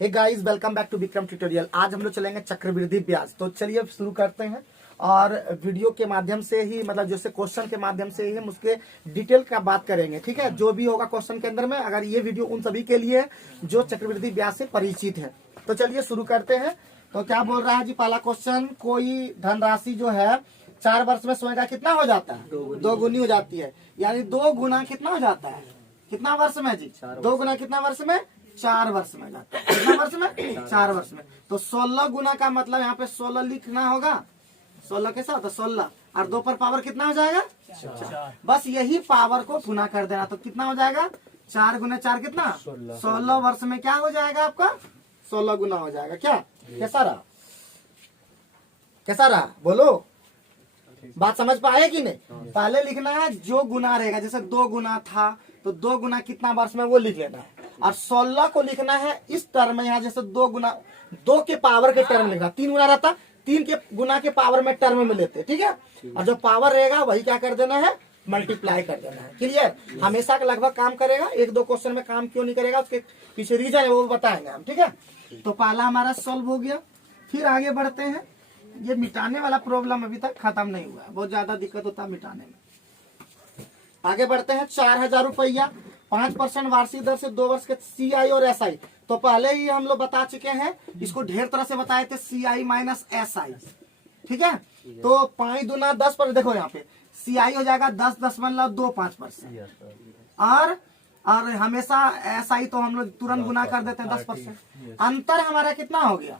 Hey guys, welcome back to Vikram tutorial. आज हम लोग चलेंगे चक्रवृद्धि ब्याज। तो चलिए शुरू करते हैं और वीडियो के माध्यम से ही, मतलब जैसे क्वेश्चन के माध्यम से ही हम उसके डिटेल का बात करेंगे। ठीक है, जो भी होगा क्वेश्चन के अंदर में। अगर ये वीडियो उन सभी के लिए है जो चक्रवृद्धि ब्याज से परिचित है। तो चलिए शुरू करते हैं। तो क्या बोल रहा है जी पहला क्वेश्चन, कोई धनराशि जो है 4 वर्ष में स्वयं का कितना हो जाता है? 2 गुनी हो जाती है। यानी 2 गुना कितना हो जाता है? कितना वर्ष में जी? 2 गुना कितना वर्ष में? 4 वर्ष में जाता है। कितना वर्ष में? 4 वर्ष में। तो 16 गुना का मतलब यहाँ पे 16 लिखना होगा। 16 कैसा होता है? 16 और 2 पर पावर कितना हो जाएगा? 4। बस यही पावर को गुना कर देना। तो कितना हो जाएगा? 4 गुना 4 कितना? 16 वर्ष में क्या हो जाएगा आपका? 16 गुना हो जाएगा। क्या कैसा रहा? कैसा रहा बोलो? बात समझ पाए कि नहीं? पहले लिखना है जो गुना रहेगा। जैसे 2 गुना था तो 2 गुना कितना वर्ष में वो लिख लेना है। और 16 को लिखना है इस टर्म में। यहाँ जैसे 2 गुना 2 के पावर के टर्म लिखना। 3 गुना रहता, 3 के गुना के पावर में टर्म में लेते। ठीक है, और जो पावर रहेगा वही क्या कर देना है? मल्टीप्लाई कर देना है। क्लियर? हमेशा लगभग काम करेगा। 1-2 क्वेश्चन में काम क्यों नहीं करेगा उसके पीछे रीजन है, वो बताएंगे हम। ठीक है, तो पहला हमारा सॉल्व हो गया। फिर आगे बढ़ते हैं। ये मिटाने वाला प्रॉब्लम अभी तक खत्म नहीं हुआ है, बहुत ज्यादा दिक्कत होता है मिटाने में। आगे बढ़ते हैं। 4000 रुपया 5% वार्षिक दर से 2 वर्ष के CI और SI। तो पहले ही हम लोग बता चुके हैं, इसको ढेर तरह से बताए थे, CI माइनस SI। ठीक है, तो 5 दूना 10 पर, देखो यहाँ पे CI हो जाएगा 10.25%। और हमेशा SI तो हम लोग तुरंत गुना कर देते हैं 10%। अंतर हमारा कितना हो गया?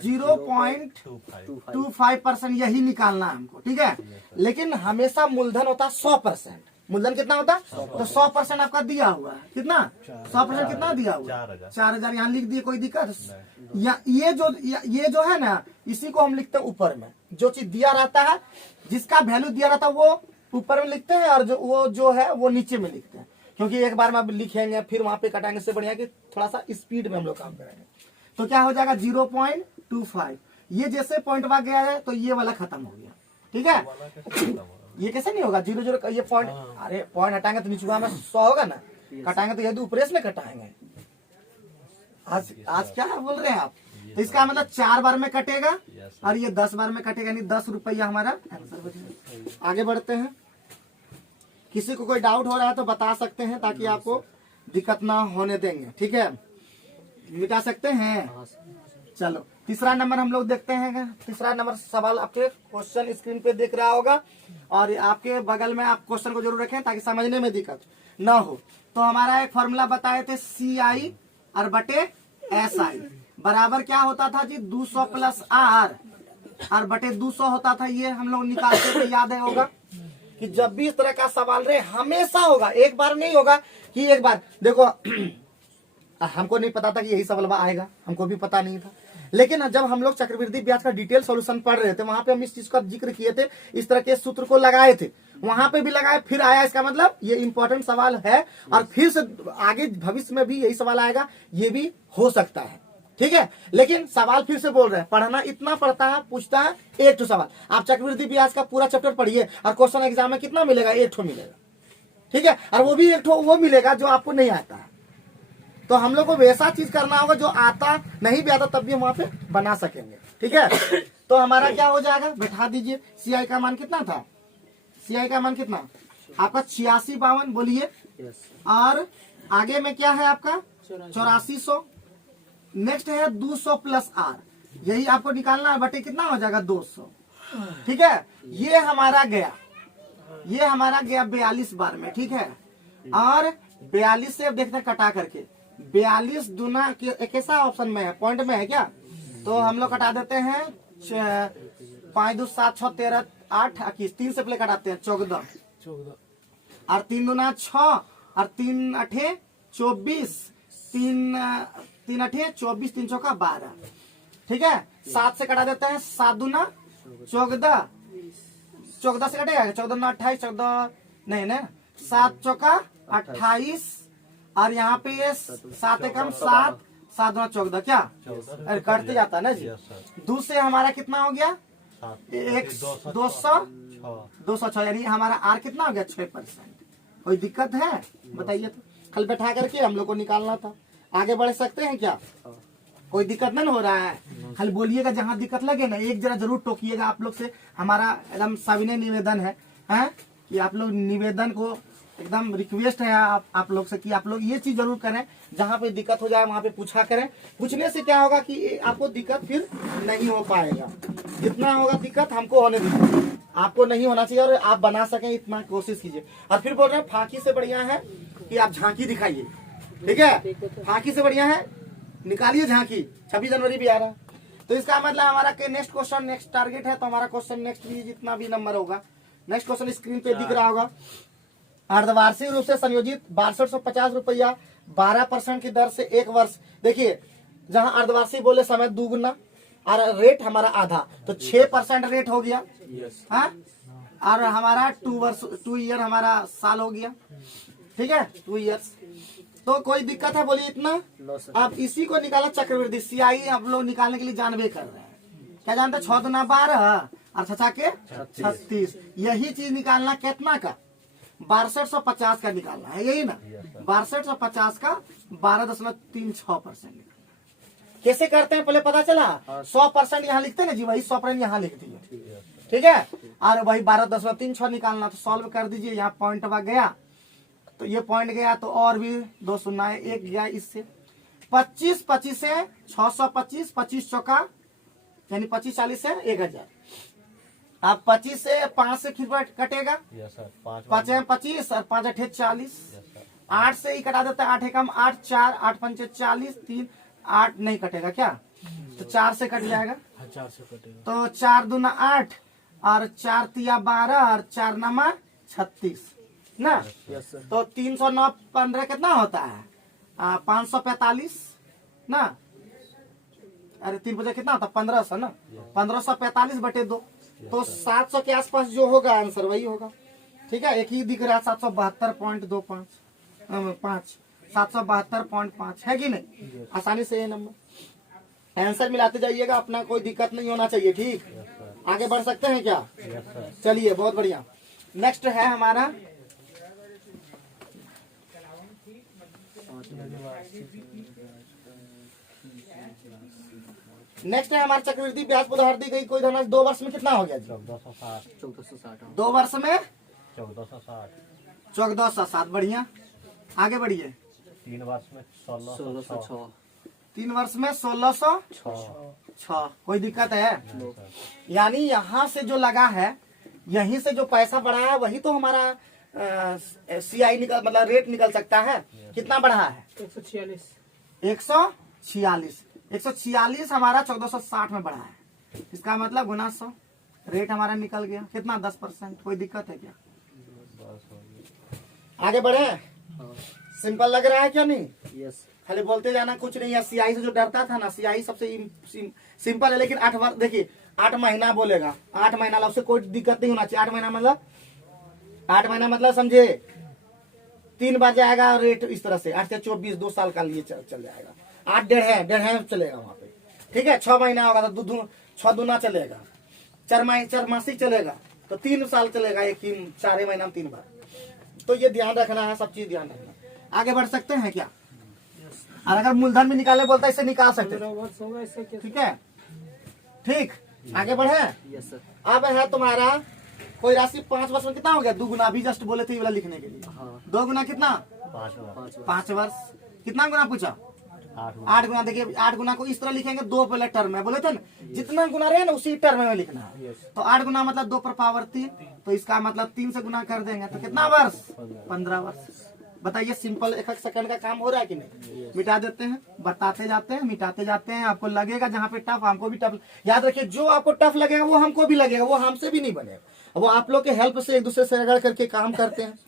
0.25%। यही निकालना है हमको। ठीक है, लेकिन हमेशा मूलधन होता है 100%। मूलधन कितना होता है? तो 100% आपका दिया हुआ है। कितना? 100% कितना दिया हुआ? 4000 यहाँ लिख दिए, कोई दिक्कत? ये जो है ना, इसी को हम लिखते हैं ऊपर में। जो चीज दिया रहता है, जिसका वैल्यू दिया रहता है वो ऊपर में लिखते हैं, और जो है वो नीचे में लिखते हैं। क्योंकि एक बार में आप लिखेंगे फिर वहां पे कटाएंगे, से बढ़िया कि थोड़ा सा स्पीड में हम लोग काम करेंगे। तो क्या हो जाएगा? 0.25। ये जैसे पॉइंट वहां गया है तो ये वाला खत्म हो गया। ठीक है, ये कैसे नहीं होगा? 0 ये पॉइंट, अरे पॉइंट हटाएंगे तो नीचे में 100 होगा ना, कटाएंगे तो ये ऊपर में कटाएंगे। आज क्या बोल रहे हैं आप? तो इसका मतलब 4 बार में कटेगा और ये 10 बार में कटेगा, यानी 10 रुपया हमारा आंसर बचेगा। आगे बढ़ते हैं। किसी को कोई डाउट हो रहा है तो बता सकते हैं, ताकि आपको दिक्कत ना होने देंगे। ठीक है, मिटा सकते हैं। चलो तीसरा नंबर हम लोग देखते हैं। तीसरा नंबर सवाल आपके क्वेश्चन स्क्रीन पे दिख रहा होगा, और आपके बगल में आप क्वेश्चन को जरूर रखें ताकि समझने में दिक्कत ना हो। तो हमारा एक फॉर्मूला बताए थे, CI और बटे SI बराबर क्या होता था जी? 200 प्लस R और बटे 200 होता था। ये हम लोग निकालते थे, याद है होगा कि जब भी इस तरह का सवाल रहे हमेशा होगा, एक बार नहीं होगा कि एक बार। देखो हमको नहीं पता था कि यही सवाल आएगा, हमको भी पता नहीं था। लेकिन जब हम लोग चक्रवृद्धि ब्याज का डिटेल सॉल्यूशन पढ़ रहे थे, वहां पे हम इस चीज का जिक्र किए थे, इस तरह के सूत्र को लगाए थे, वहां पे भी लगाए, फिर आया। इसका मतलब ये इंपॉर्टेंट सवाल है, और फिर से आगे भविष्य में भी यही सवाल आएगा, ये भी हो सकता है। ठीक है, लेकिन सवाल फिर से बोल रहे हैं, पढ़ना इतना पड़ता है, पूछता है 1 ठो सवाल। आप चक्रवृद्धि ब्याज का पूरा चैप्टर पढ़िए और क्वेश्चन एग्जाम में कितना मिलेगा? 1 ठो मिलेगा। ठीक है, और वो भी 1 ठो वो मिलेगा जो आपको नहीं आता है। तो हम लोग को वैसा चीज करना होगा जो आता नहीं भी आता तब भी हम वहां पे बना सकेंगे। ठीक है, तो हमारा क्या हो जाएगा? बैठा दीजिए। CI का मान कितना था? CI का मान कितना आपका? 8652 बोलिए। और आगे में क्या है आपका? 8400। नेक्स्ट है 200 प्लस R, यही आपको निकालना है। बटे कितना हो जाएगा? 200। ठीक है, ये हमारा गया 42 बार में। ठीक है, और 42 से अब देखते हैं कटा करके। 42 दूना कैसा ऑप्शन में है? पॉइंट में है क्या? तो हम लोग कटा देते हैं। 5 2 7 6 13 8 21, 3 से पहले कटाते हैं 14, और 3 दूना 6 और 3 8 24, 3 8 24, 3 चौका 12। ठीक है, 7 से कटा देते हैं। 7 दूना 14, 14 से कटेगा 14 दूना 28, 14 नहीं ना, 7 चौका 28, और यहाँ पे ये 7 एकम 7, 7 दूना 14, क्या अरे कटते जाता है ना जी। 2 से हमारा कितना हो गया? 206, यानी हमारा R कितना हो गया? 6%। कोई दिक्कत है बताइए? तो कल बैठा करके हम लोग को निकालना था। आगे बढ़ सकते हैं क्या? कोई दिक्कत नहीं हो रहा है? खाली बोलिएगा जहाँ दिक्कत लगे ना, एक जरा जरूर टोकिएगा। आप लोग से हमारा एकदम सविनय निवेदन है कि आप लोग निवेदन को एकदम रिक्वेस्ट है आप लोग से कि आप लोग ये चीज जरूर करें, जहाँ पे दिक्कत हो जाए वहाँ पे पूछा करें। पूछने से क्या होगा कि आपको दिक्कत फिर नहीं हो पाएगा। जितना होगा दिक्कत हमको होने दीजिए, आपको नहीं होना चाहिए, और आप बना सकें इतना कोशिश कीजिए। और फिर बोल रहे हैं फांकी से बढ़िया है कि आप झांकी दिखाइए, ठीक है? फांकी से बढ़िया है, निकालिए झांकी। 26 जनवरी भी आ रहा है, तो इसका मतलब हमारा नेक्स्ट क्वेश्चन, नेक्स्ट टारगेट है, तो हमारा क्वेश्चन नेक्स्ट भी जितना भी नंबर होगा, नेक्स्ट क्वेश्चन स्क्रीन पे दिख रहा होगा। अर्धवार्षिक रूप से संयोजित 6250 रुपया 12% की दर से 1 वर्ष। देखिए जहाँ अर्धवार्षिक बोले समय दुगुना और रेट हमारा आधा, तो 6% रेट हो गया। हाँ, और हमारा 2 ईयर हमारा साल हो गया, ठीक है, 2 ईयर्स। तो कोई दिक्कत है बोलिए इतना? आप इसी को निकाला चक्रवृद्धि CI आप लोग निकालने के लिए जानबे कर रहे हैं। क्या जानते हैं? 6 दूना 12 और 6 के 36। यही चीज निकालना कितना का? 6250 का निकालना है, यही ना? 6250 का 12.36%। कैसे करते हैं पहले पता चला? 100% यहाँ लिखते हैं ना जी, वही 100% यहाँ लिख दिए, ठीक है? और वही 12.36 निकालना, तो सॉल्व कर दीजिए। यहाँ पॉइंट गया तो ये पॉइंट गया, तो और भी 2 शून्य 1 गया इससे। 25 से 625, 25 चौका यानी 25 40 से 1000। आप 25 से 5 से फिर कटेगा, 5 है 25 और 5 8 40। 8 से ही कटा देता है, 8 एकम 8, 4 8 5 40, 3 8 नहीं कटेगा क्या? तो 4 से कट जाएगा, 4 से कटेगा। तो 4 दूना 8 और 4 तिया 12 और 4 नमा 36 ना। तो 309 15 कितना होता है? 545 ना। अरे 3 बजे कितना होता है? 1500 ना। 1545 बटे 2, तो 700 के आसपास जो होगा आंसर वही होगा, ठीक है? एक ही दिख रहा है 772.25 5 772.5 है कि नहीं? आसानी से ये नंबर आंसर मिलाते जाइएगा, अपना कोई दिक्कत नहीं होना चाहिए, ठीक? आगे बढ़ सकते हैं क्या? चलिए बहुत बढ़िया। नेक्स्ट है हमारा चक्रवृद्धि ब्याज पर उधार दी गई कोई धनराशि 2 वर्ष में कितना हो गया? 1460। 2 वर्ष में 1460। बढ़िया, आगे बढ़िए। 3 वर्ष में 1606। 3 वर्ष में 1606। कोई दिक्कत है? यानी यहाँ से जो लगा है, यहीं से जो पैसा बढ़ा है वही तो हमारा CI निकल, मतलब रेट निकल सकता है। कितना बढ़ा है? 146 हमारा 1460 में बढ़ा है। इसका मतलब गुना 100, रेट हमारा निकल गया। कितना? 10%। कोई दिक्कत है क्या? आगे बढ़े? सिंपल लग रहा है क्या? नहीं? यस। खाली बोलते जाना, कुछ नहीं है। CI से जो डरता था ना, CI सबसे सिंपल है, लेकिन 8 वर्ष देखिए, 8 महीना बोलेगा, 8 महीना उससे कोई दिक्कत नहीं होना चाहिए। 8 महीना मतलब समझे, 3 बार जाएगा रेट इस तरह से। 8 से 24 2 साल का लिए चल जाएगा। 8 डेढ़ चलेगा वहां पे, ठीक है? 6 महीना होगा तो 6 दूना चलेगा, 4 मासिक चलेगा तो 3 साल चलेगा। 4 महीना में 3 बार। तो ये ध्यान रखना है, सब चीज ध्यान रखना। आगे बढ़ सकते हैं क्या? और अगर मूलधन भी निकाले बोलता है, इससे निकाल सकते हैं, ठीक है? ठीक, आगे बढ़े। अब है तुम्हारा कोई राशि 5 वर्ष में कितना हो गया? 2 गुना। अभी जस्ट बोले थे ये वाला लिखने के लिए। 2 गुना कितना? 5 वर्ष। कितना गुना पूछा? 8 गुना। देखिए 8 गुना को इस तरह लिखेंगे, 2 पहले टर्म में बोले थे ना, जितना गुना रहे ना उसी टर्म में लिखना है। तो 8 गुना मतलब 2 पर पावर 3, तो इसका मतलब 3 से गुना कर देंगे तो कितना वर्ष? 15 वर्ष। बताइए, सिंपल 1 सेकंड का काम हो रहा है कि नहीं? मिटा देते हैं, बताते जाते हैं, मिटाते जाते हैं। आपको लगेगा जहाँ पे टफ, हमको भी टफ। याद रखिए, जो आपको टफ लगेगा वो हमको भी लगेगा, वो हमसे भी नहीं बनेगा। वो आप लोग के हेल्प से एक दूसरे से रगड़ करके काम करते हैं,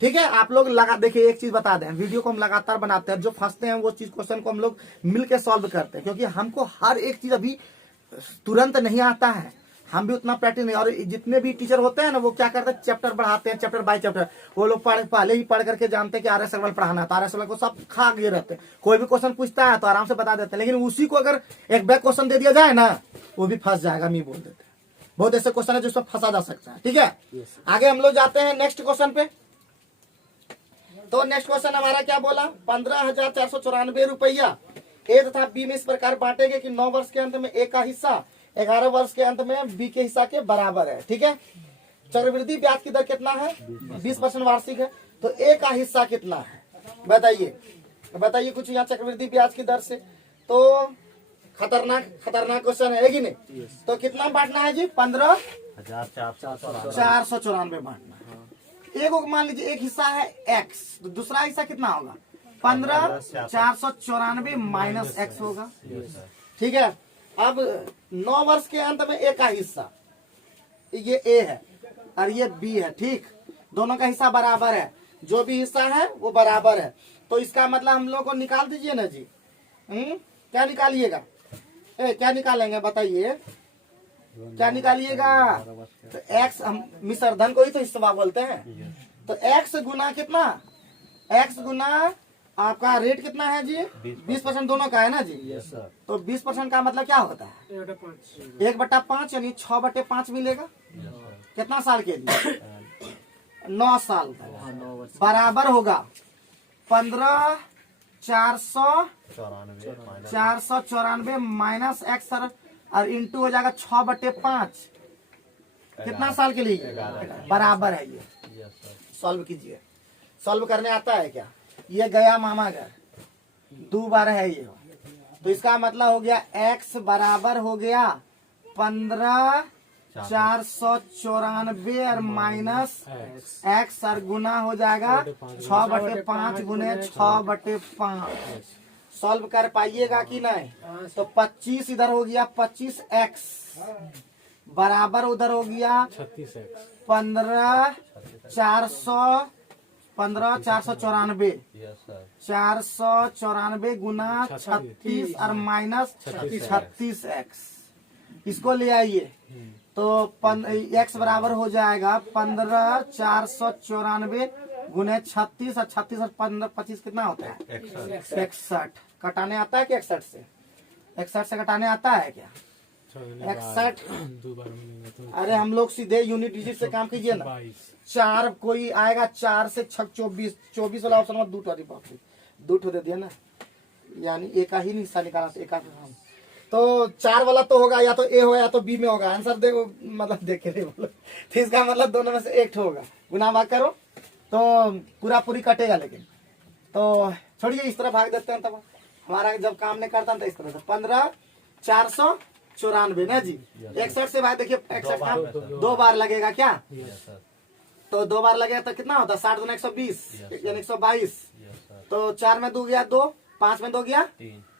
ठीक है? आप लोग लगा, देखिए एक चीज बता दें, वीडियो को हम लगातार बनाते हैं, जो फंसते हैं वो चीज क्वेश्चन को हम लोग मिलकर सॉल्व करते हैं, क्योंकि हमको हर एक चीज अभी तुरंत नहीं आता है। हम भी उतना प्रैक्टिस नहीं, और जितने भी टीचर होते हैं ना, वो क्या करते हैं, चैप्टर बढ़ाते हैं, चैप्टर बाय चैप्टर। वो लोग पहले ही पढ़ करके जानते हैं कि RS लेवल पढ़ाना है, तो RS लेवल को सब खा गए रहते हैं। कोई भी क्वेश्चन पूछता है तो आराम से बता देते हैं, लेकिन उसी को अगर एक बैक क्वेश्चन दे दिया जाए ना, वो भी फंस जाएगा, नहीं बोल देते हैं। बहुत ऐसे क्वेश्चन है जिसमें फंसा जा सकता है, ठीक है? आगे हम लोग जाते हैं नेक्स्ट क्वेश्चन पे। तो नेक्स्ट क्वेश्चन हमारा क्या बोला? 15,494 रुपया ए तथा बी में इस प्रकार बांटेंगे कि 9 वर्ष के अंत में ए का हिस्सा 11 वर्ष के अंत में बी के हिस्सा के बराबर है। ठीक है, चक्रवृद्धि ब्याज की दर कितना है? 20% वार्षिक है। तो ए का हिस्सा कितना है बताइए, बताइए कुछ यहाँ चक्रवृद्धि ब्याज की दर से। तो खतरनाक क्वेश्चन है कि नहीं? तो कितना बांटना है जी? 15,494 बांटना है। एक को मान लीजिए एक हिस्सा है x, तो दूसरा हिस्सा कितना होगा? 15,494 माइनस x होगा। ठीक है, अब 9 वर्ष के अंत में a का हिस्सा, ये a है और ये b है। ठीक, दोनों का हिस्सा बराबर है, जो भी हिस्सा है वो बराबर है। तो इसका मतलब हम लोग को निकाल दीजिए ना जी। क्या निकालिएगा? क्या निकालेंगे बताइए, क्या निकालिएगा? तो x, हम मिश्रधन को ही तो हिस्सा बोलते हैं। तो x गुना कितना? x गुना आपका रेट कितना है जी? 20% दोनों का है ना जी। तो 20% का मतलब क्या होता है? 1/5 यानी 6/5 मिलेगा। कितना साल के लिए? 9 साल का बराबर होगा 15,494 माइनस x और इंटू हो जाएगा 6/5। कितना साल के लिए? बराबर है। ये सॉल्व कीजिए। सॉल्व करने आता है क्या? ये गया मामा घर 2 बार है ये। तो इसका मतलब हो गया x बराबर हो गया 15,494 और माइनस x और गुना हो जाएगा 6/5 गुने 6/5। सॉल्व कर पाइएगा कि नहीं? तो 25 इधर हो गया 25x बराबर उधर हो गया 15,494 गुना 36 और माइनस 36x। इसको ले आइए तो x बराबर हो जाएगा 15,494 गुने 36 और 36 और 15 25 कितना होता है? 61। कटाने आता है क्या 61 से? 61 से कटाने आता है क्या? 61। अरे हम लोग सीधे यूनिट डिजिट से काम कीजिए ना। 4 कोई आएगा 4 से 6 24, 24 वाला ऑप्शन में 2 दे दिया ना, यानी एक का ही हिस्सा निकाला। एक का तो 4 वाला तो होगा, या तो ए हो या तो बी में होगा। आंसर देखो, मतलब देखे नहीं बोलो। तो इसका मतलब दोनों में से एक होगा। गुना भाग करो तो पूरी कटेगा, लेकिन तो छोड़िए इस तरह भाग देते हैं। तब हमारा जब काम नहीं करता तो इस तरह से 15,494 ना जी। 61 से भाग देखिए, 61 का 2 बार लगेगा क्या? तो 2 बार लगेगा तो कितना होता है? 60 गुना 120 यानी 122। तो 4 में 2 गया 2, 5 में 2 गया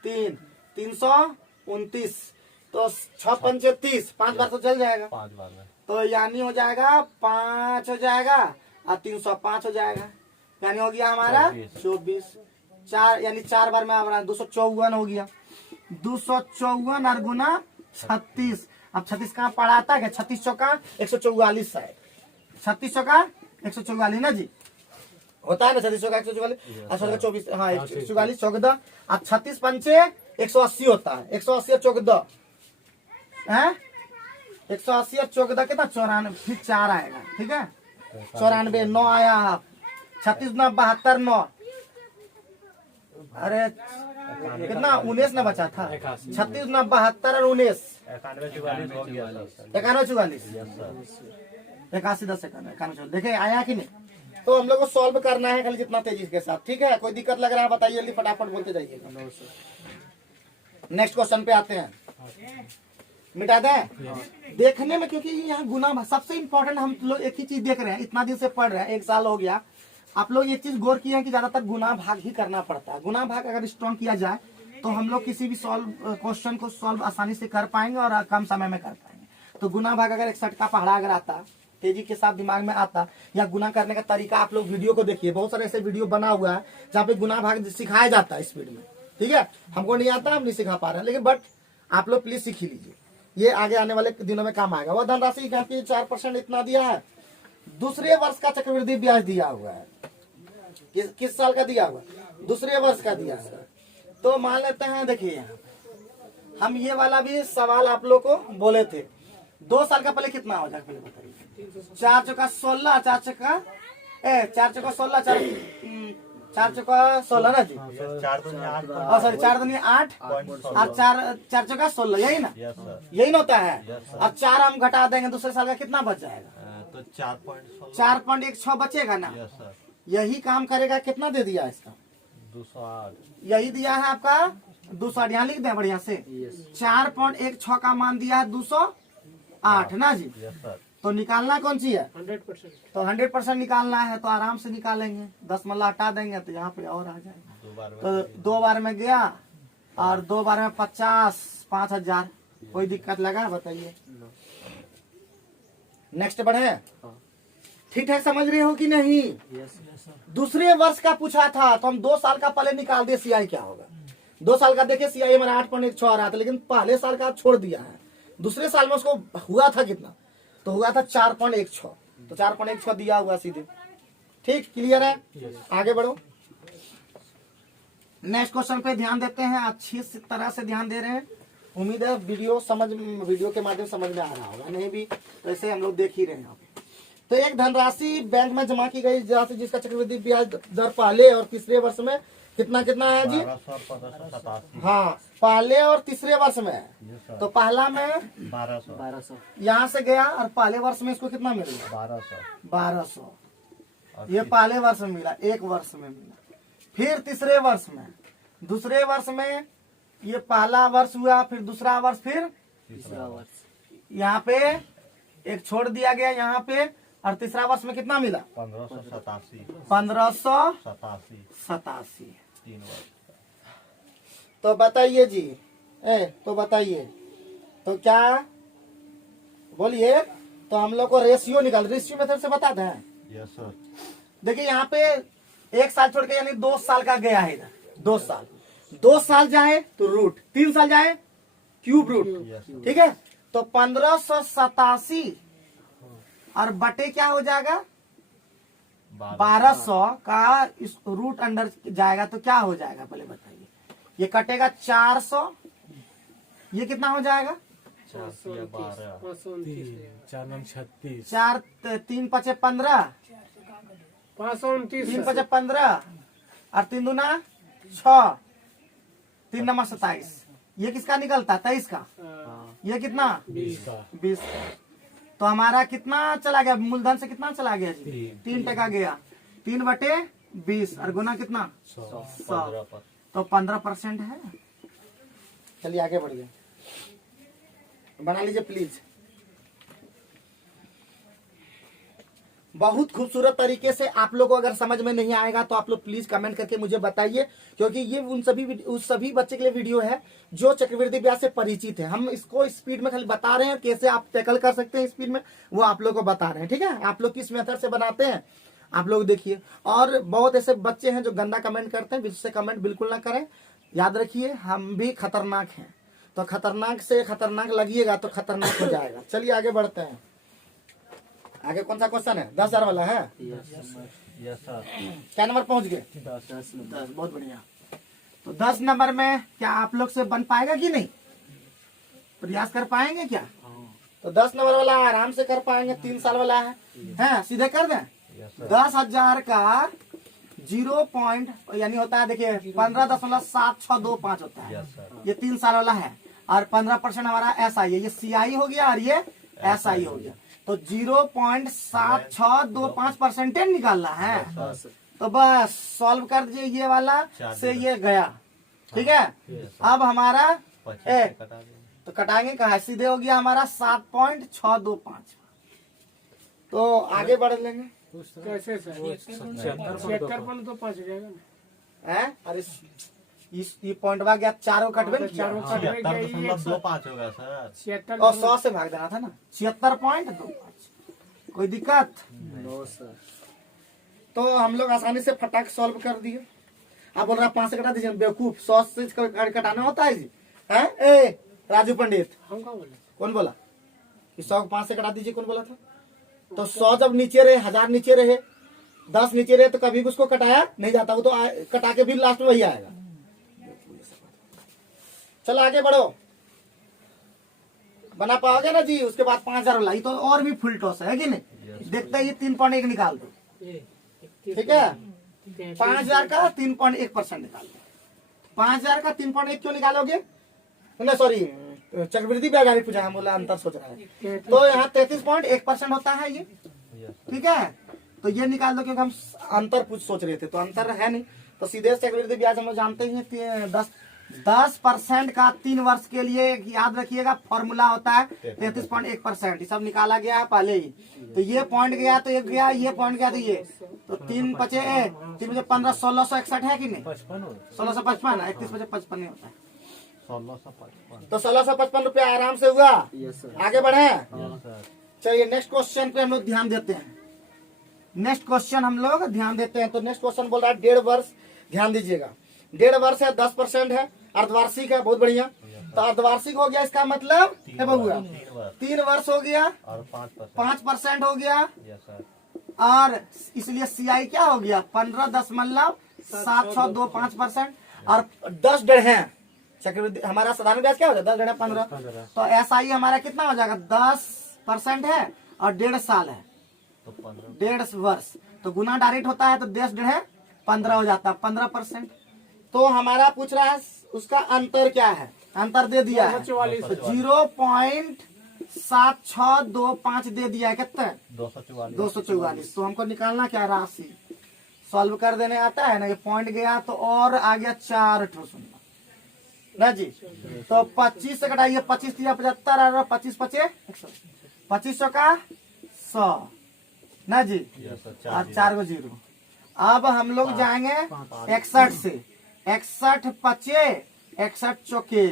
3, 329। तो 6 पंचे 30, 5 बार तो चल जाएगा। 5 बार में तो यानी हो जाएगा 5 हो जाएगा और 305 हो जाएगा, यानी हो गया हमारा 24। 4 यानी 4 बार में हमारा 254 हो गया। 254 और गुना 36। अब 36 कहाँ पड़ा आता है? 36 चौका 144 है। 36 चौका 144 ना जी, होता है ना? 36 चौका 144 और 24, हाँ 144 14। अब 36 पंचे 180 होता है। 180 और 14 है 180 और 14 कितना? 94। फिर 4 आएगा। ठीक है, 94 9 आया। 36 9 72 9। अरे कितना? 19 ना बचा था। 36 9 72 और 19 91 44 हो गया। 91 44 81 10 91 देखे आया कि नहीं? तो हम लोग को सॉल्व करना है खाली जितना तेजी के साथ। ठीक है, कोई दिक्कत लग रहा है बताइए, जल्दी फटाफट बोलते जाइएगा। नेक्स्ट क्वेश्चन पे आते हैं। मिटा दें देखने में, क्योंकि यहाँ गुना सबसे इम्पोर्टेंट। हम लोग एक ही चीज देख रहे हैं, इतना दिन से पढ़ रहे हैं, 1 साल हो गया। आप लोग एक चीज गौर किए हैं कि ज्यादातर गुना भाग ही करना पड़ता है। गुना भाग अगर स्ट्रॉन्ग किया जाए तो हम लोग किसी भी क्वेश्चन को सॉल्व आसानी से कर पाएंगे और कम समय में कर पाएंगे। तो गुना भाग अगर 61 का पहाड़ा अगर आता, तेजी के साथ दिमाग में आता, या गुना करने का तरीका आप लोग वीडियो को देखिए, बहुत सारे ऐसे वीडियो बना हुआ है जहाँ पे गुना भाग सिखाया जाता है स्पीड में। ठीक है, हमको नहीं आता, हम नहीं सिखा पा रहे हैं, लेकिन बट आप लोग प्लीज सीख ही लीजिए, ये आगे आने वाले दिनों में काम आएगा। वह धनराशि 4% इतना दिया है। दूसरे वर्ष का चक्रवृद्धि ब्याज दिया हुआ है। किस साल का दिया हुआ? दूसरे वर्ष का दिया है। तो मान लेते हैं, देखिए हम ये वाला भी सवाल आप लोग को बोले थे। 2 साल का पहले कितना हो जाएगा पहले बताइए? 4 चौका 16, 4 चौका 16, 4 चौका 16 ना जी, यस 4 दूनी 8 और सॉरी 4 दूनी 8 और 4 चौका 16, यही ना, यस सर। यही ना होता है। Yes, sir. अब 4 हम घटा देंगे दूसरे साल का कितना बच जाएगा? तो 4.16 4.16 बचेगा ना। Yes sir. यही काम करेगा। कितना दे दिया इसका? 208 यही दिया है आपका 208, यहाँ लिख दें बढ़िया से। 4.16 का मान दिया है 208 ना जी। Yes sir. तो निकालना कौन सी है? 100%। तो 100% निकालना है तो आराम से निकालेंगे। 10 मल्ला हटा देंगे तो यहाँ पे और आ जाएगा। 2 बार में तो 2 बार में गया और 2 बार में 50, 5000। कोई दिक्कत लगा बताइए? नेक्स्ट बढ़े। ठीक ठाक समझ रहे हो कि नहीं? दूसरे वर्ष का पूछा था तो हम 2 साल का पहले निकाल दिए सीआई क्या होगा। 2 साल का देखिए सीआई हमारा 8.16 आ रहा था, लेकिन पहले साल का छोड़ दिया है। दूसरे साल में उसको हुआ था कितना? तो हुआ था 4.16, तो 4.16 दिया हुआ सीधे। ठीक, क्लियर है? आगे बढ़ो। नेक्स्ट क्वेश्चन पे ध्यान देते हैं। अच्छी तरह से ध्यान दे रहे हैं। उम्मीद है वीडियो के माध्यम समझ में आ रहा होगा, नहीं भी तो ऐसे हम लोग देख ही रहे हैं यहाँ पे। तो एक धनराशि बैंक में जमा की गई राशि जिसका चक्रवृद्धि ब्याज दर पहले और तीसरे वर्ष में कितना कितना है जी? 1287 हाँ, पहले और तीसरे वर्ष में। Yes sir. तो पहला में 1200 यहाँ से गया और पहले वर्ष में इसको कितना मिल गया? 1200। ये पहले वर्ष में मिला, एक वर्ष में मिला। फिर तीसरे वर्ष में, दूसरे वर्ष में ये पहला वर्ष हुआ, फिर दूसरा वर्ष, फिर तीसरा वर्ष यहाँ पे एक छोड़ दिया गया यहाँ पे। और तीसरा वर्ष में कितना मिला? 1587 1587। 3 वर्ष। तो बताइए जी, तो बताइए तो क्या बोलिए। तो हम लोग को रेशियो मेथड से बता दें। Yes sir. देखिए यहाँ पे 1 साल छोड़ के यानी 2 साल का गया है इधर। 2 साल जाए तो रूट, 3 साल जाए क्यूब रूट। Yes sir. ठीक है, तो 1587 और बटे क्या हो जाएगा? 1200 का इस रूट अंडर जाएगा तो क्या हो जाएगा पहले बताइए? ये कटेगा 400, ये कितना हो जाएगा? 412 529 4 3 5 15, 529 3 5 15 और 3 दूना 6, 3 नंबर 27। ये किसका निकलता? 23 का। ये कितना? 20 का। तो हमारा कितना चला गया? मूलधन से कितना चला गया जी? 3% गया। 3/20 और गुना कितना? 100। तो 15% है। चलिए आगे बढ़िए, बना लीजिए प्लीज। बहुत खूबसूरत तरीके से आप लोग को अगर समझ में नहीं आएगा तो आप लोग प्लीज कमेंट करके मुझे बताइए, क्योंकि ये उस सभी बच्चे के लिए वीडियो है जो चक्रवृद्धि ब्याज से परिचित है। हम इसको स्पीड में खाली बता रहे हैं, कैसे आप टैकल कर सकते हैं स्पीड में, वो आप लोग को बता रहे हैं। ठीक है, आप लोग किस मेथड से बनाते हैं आप लोग देखिए। और बहुत ऐसे बच्चे हैं जो गंदा कमेंट करते हैं, उससे कमेंट बिल्कुल ना करें। याद रखिए हम भी खतरनाक हैं, तो खतरनाक से खतरनाक लगिएगा तो खतरनाक हो जाएगा। चलिए आगे बढ़ते हैं। आगे कौन सा क्वेश्चन है? 10,000 वाला है। Yes sir. क्या नंबर पहुंच गए? 10। बहुत बढ़िया। तो 10 नंबर में क्या आप लोग से बन पाएगा कि नहीं? प्रयास कर पाएंगे क्या? तो 10 नंबर वाला आराम से कर पाएंगे। 3 साल वाला है सीधे कर दें। Yes sir. 10,000 का 0 पॉइंट यानी होता है, देखिए 15.7625 होता है। Yes sir. ये 3 साल वाला है और 15% हमारा एसआई है। ये सीआई हो गया और ये एसआई हो गया। तो 0.7625% निकालना है। तो बस सॉल्व कर दीजिए ये वाला से ये गया। ठीक है, अब हमारा 25 कटा देंगे। तो कटाएंगे कहा? सीधे हो गया हमारा 7.625। तो आगे बढ़ लेंगे। कैसे सर? 76 तो 5 हो जाएगा ना। हैं? अरे ये पॉइंट गया, चारों कटवे ना, चारों कट- 76.25 होगा सर। 76 और 100 से भाग देना था ना। 76.25। कोई दिक्कत? No sir. तो हम लोग आसानी से फटाक सॉल्व कर दिए। आप बोल रहा 5 से कटा दीजिए बेवकूफ, 100 से कटाना होता है जी? हैं? ए राजू पंडित, हम कहाँ बोले? कौन बोला कि 100 को 5 से कटा दीजिए? कौन बोला था? तो 100 जब नीचे रहे, 1000 नीचे रहे, 10 नीचे रहे तो कभी भी उसको कटाया नहीं जाता, वो तो कटा के भी लास्ट में वही आएगा। चलो आगे बढ़ो, बना पाओगे ना जी? उसके बाद 5,000 वाला, तो और भी फुल टॉस है कि नहीं? देखते ही 3.1 निकाल दो। ठीक है, 5,000 का 3.1% निकाल दो। 5,000 का 3.1 क्यों निकालोगे? नहीं सॉरी, चक्रवृद्धि ब्याज आगे पूछा, हम बोला अंतर सोच रहा है। तो यहाँ 33.1% होता है ये, ठीक है। तो ये निकाल दो क्योंकि हम अंतर कुछ सोच रहे थे, तो अंतर है नहीं, तो सीधे चक्रवृद्धि ब्याज हम लोग जानते ही हैं 10% का 3 वर्ष के लिए। याद रखिएगा फॉर्मूला होता है 33.1%। ये सब निकाला गया है पहले ही। तो ये पॉइंट गया तो एक गया, ये पॉइंट गया तो ये, तो 3 बचे 15 1661 है कि नहीं? 1655, 31 बचे 55 नहीं होता है, 1655। तो 1655 रुपया आराम से हुआ। आगे बढ़े, सर चलिए नेक्स्ट क्वेश्चन पे हम लोग ध्यान देते हैं। नेक्स्ट क्वेश्चन हम लोग ध्यान देते हैं। तो नेक्स्ट क्वेश्चन बोल रहा है 1.5 वर्ष, ध्यान दीजिएगा। 1.5 वर्ष है, 10% है, अर्धवार्षिक है, बहुत बढ़िया। तो अर्धवार्षिक हो गया, इसका मतलब है बहुआ 3 वर्ष हो गया और 5%। 5% हो गया, यस सर। और इसलिए सीआई क्या हो गया 15.7625%। और 10 डेढ़ है चक्रवृद्धि, हमारा साधारण ब्याज क्या हो जाएगा 10 डेढ़ 15। तो एसआई हमारा कितना हो जाएगा 10% है और 1.5 साल है, तो 15। 1.5 वर्ष। तो गुना डायरेक्ट होता है तो 10 डेढ़ 15 हो जाता है, 15%। तो हमारा पूछ रहा है उसका अंतर क्या है, अंतर दे दिया है 0.7625 दे दिया है, कितना 244। तो हमको निकालना क्या राशि, सॉल्व कर देने आता है ना। ये पॉइंट गया तो और आ गया 4 ठोसुना ना जी। तो 25 से घटाइए, 25 दिया 75 और 25 पचे 100, 2500 का 100 ना जी, और 4 को 0। अब हम लोग जाएंगे 61 से, 61 पचे 61 चौके,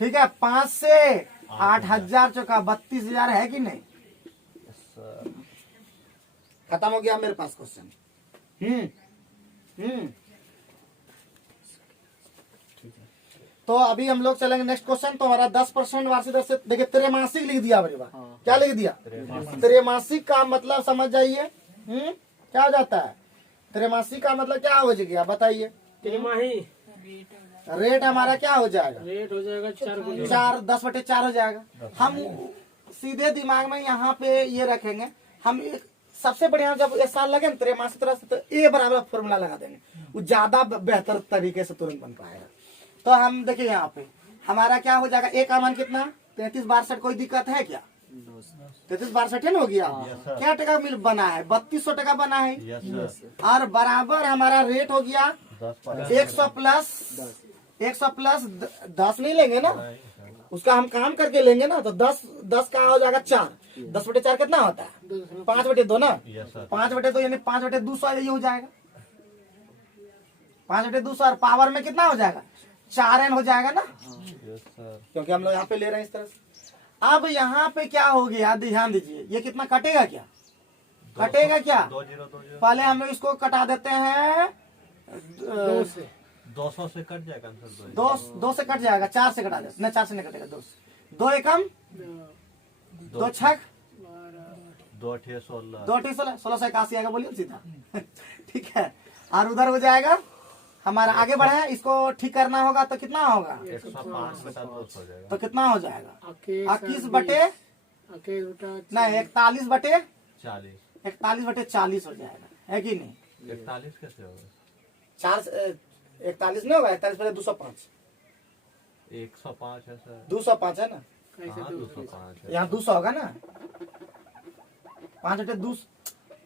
ठीक है। 5 से 8,000 चौका 32,000 है कि नहीं? खत्म हो गया मेरे पास क्वेश्चन। तो अभी हम लोग चलेंगे नेक्स्ट क्वेश्चन। तो हमारा 10% वार्षिक दर से, देखिए त्रैमासिक लिख दिया मेरे पास। क्या लिख दिया? त्रैमासिक का मतलब समझ जाइए, क्या हो जाता है त्रैमासिक का मतलब, क्या हो गया बताइए? तिमाही रेट हमारा क्या हो जाएगा? रेट हो जाएगा 4 10/4 हो जाएगा। हम सीधे दिमाग में यहाँ पे ये रखेंगे, हम एक सबसे बढ़िया जब ये साल लगे त्रैमासिक तरह से, तो ए बराबर फॉर्मूला लगा देंगे, वो ज्यादा बेहतर तरीके से तुरंत बन पाएगा। तो हम देखिए यहाँ पे हमारा क्या हो जाएगा, ए का मान कितना 33/62। कोई दिक्कत है क्या? 33/62 हो गया। क्या टका मिल बना है? 3200 टका बना है। और बराबर हमारा रेट हो गया 100 प्लस 10 नहीं लेंगे ना, उसका हम काम करके लेंगे ना। तो 10 का हो जाएगा 4, 10/4 कितना होता है 5/2 ना। 5/2 यानी 5/200 ये हो जाएगा 5/200। और पावर में कितना हो जाएगा 4n हो जाएगा ना, क्योंकि हम लोग यहाँ पे ले रहे हैं इस तरह से। अब यहाँ पे क्या हो गया ध्यान दीजिए, ये कितना कटेगा, क्या कटेगा क्या? 2020। पहले हम लोग इसको कटा देते हैं 200 से कट जाएगा आंसर। 2 से कट जाएगा, 4 से कटा देते, नहीं 4 से नहीं कटेगा, 2 से। 2 एकम 2 छक 2 8 16 2 8 16 1681 आएगा, बोलिए सीधा ठीक है। और उधर हो जाएगा हमारा, आगे बढ़े, इसको ठीक करना होगा तो कितना होगा 105/200 हो जाएगा। तो कितना हो जाएगा 21 बटे नहीं 41 बटे 40। 41/40 हो जाएगा, है कि नहीं? 41 कैसे होगा? 41 नहीं होगा, 41/205 105 है सर। 205 है ना, हाँ 205 है। यहाँ 200 होगा ना, 5/200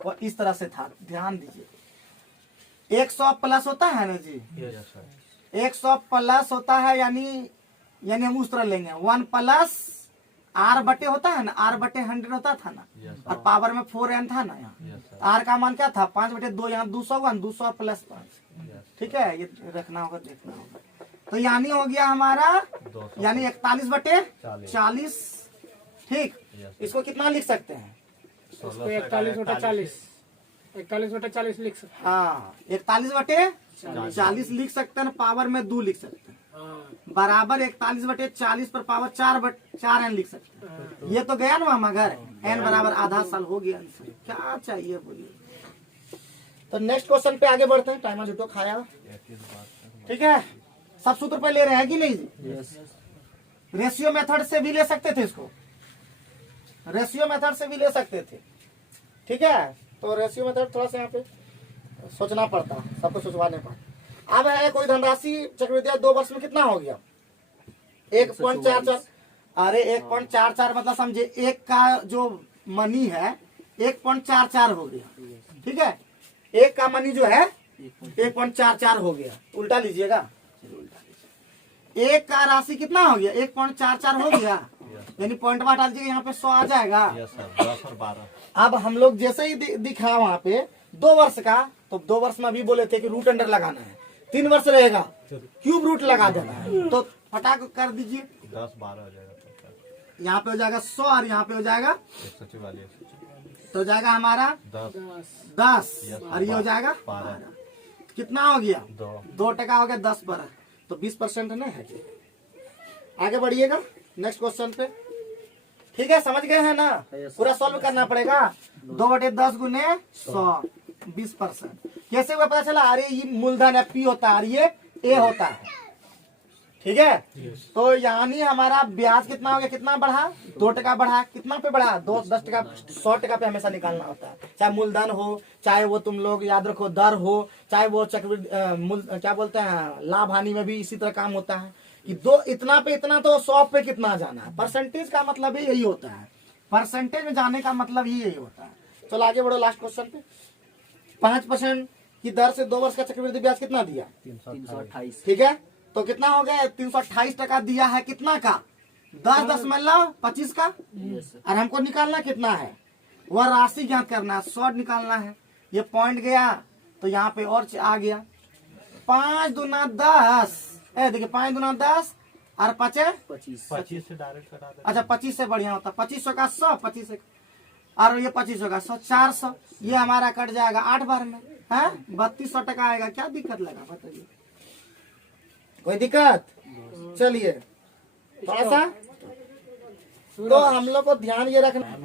और इस तरह से था, ध्यान दीजिए। 100 प्लस होता है ना जी, यस सर। 100 प्लस होता है, यानी हम उस तरह लेंगे 1 प्लस R बटे होता है ना, R/100 होता था ना, और पावर में 4n था ना यहाँ। R का मान क्या था 5/2, यहाँ 200 हुआ, 200 प्लस 5, ठीक है। ये रखना होगा, देखना होगा। तो यानी हो गया हमारा, यानी 41/40, ठीक। इसको कितना लिख सकते हैं? 41/40 लिख सकते हाँ 41/40 लिख सकते हैं, पावर में 2 लिख सकते हैं, बराबर 41/40 पर पावर 4n लिख सकते हैं। ये तो गया ना मगर n बराबर आधा साल हो गया। क्या चाहिए बोलिए? तो नेक्स्ट क्वेश्चन पे आगे बढ़ते हैं, टाइम जुटो खाया, ठीक है। सब सूत्र पे ले रहे हैं कि नहीं जी? रेशियो मेथड से भी ले सकते थे इसको, रेशियो मेथड से भी ले सकते थे, ठीक है। तो रेशियो मेथड थोड़ा सा यहाँ पे सोचना पड़ता, सबको सोचवाने पड़ता। अब है कोई धनराशि चक्रवृद्धि 2 वर्ष में कितना हो गया? 1.44। अरे 1.44 मतलब समझे, एक का जो मनी है 1.44 हो गया, ठीक है। एक का मनी जो है 1.44 हो गया, उल्टा लीजिएगा। एक का राशि कितना हो गया? 1.44 हो गया, यानी पॉइंट डाल दीजिएगा, यहाँ पे 100 आ जाएगा। यस सर, 10 और 12। अब हम लोग जैसे ही दिखा वहाँ पे 2 वर्ष का, तो 2 वर्ष में अभी बोले थे कि रूट अंडर लगाना है। 3 वर्ष रहेगा, क्यूब रूट लगा देना है, तो फटाक कर दीजिए। 10 12 हो जाएगा तो यहाँ पे हो जाएगा 100 और यहाँ पे हो जाएगा 144। तो हो जाएगा हमारा 10 और ये हो जाएगा 12। कितना हो गया? 2% हो गया 10 पर, तो 20% नहीं है। आगे बढ़िएगा नेक्स्ट क्वेश्चन पे, ठीक है। समझ गए हैं ना? पूरा सॉल्व करना पड़ेगा। 2/10 गुने 100, 20%। कैसे हुआ पता चला? अरे ये मूलधन P होता है और ये A होता है, ठीक है। तो यानी हमारा ब्याज कितना हो गया? कितना बढ़ा? 2% बढ़ा। कितना पे बढ़ा? 10%, 100% पे हमेशा निकालना होता है, चाहे मूलधन हो, चाहे वो तुम लोग याद रखो दर हो, चाहे वो चक्रवृद्धि क्या बोलते हैं लाभ हानि में भी इसी तरह काम होता है कि दो इतना पे इतना, तो 100 पे कितना जाना है। परसेंटेज का मतलब ही यही होता है, परसेंटेज में जाने का मतलब ही यही होता है। चलो आगे बढ़ो लास्ट क्वेश्चन पे। 5% की दर से 2 वर्ष का चक्रवृद्धि ब्याज कितना दिया? 328। ठीक है, तो कितना हो गया? 328% दिया है। कितना का? 10.25 का। और हमको निकालना कितना है? वह राशि ज्ञात करना है, 100 निकालना है। ये पॉइंट गया तो यहाँ पे और आ गया 5 दूना 10। देखिए 5 दूना 10 और 25 25 से डायरेक्ट कटा दे। अच्छा 25 से बढ़िया होता। 2500 का 100, 25 से और ये 2500 का 100, 400। ये हमारा कट जाएगा 8 बार में, है 3200% आएगा। क्या दिक्कत लगा बताइए? कोई दिक्कत? चलिए थोड़ा सा तो हम लोग को ध्यान ये रखना है।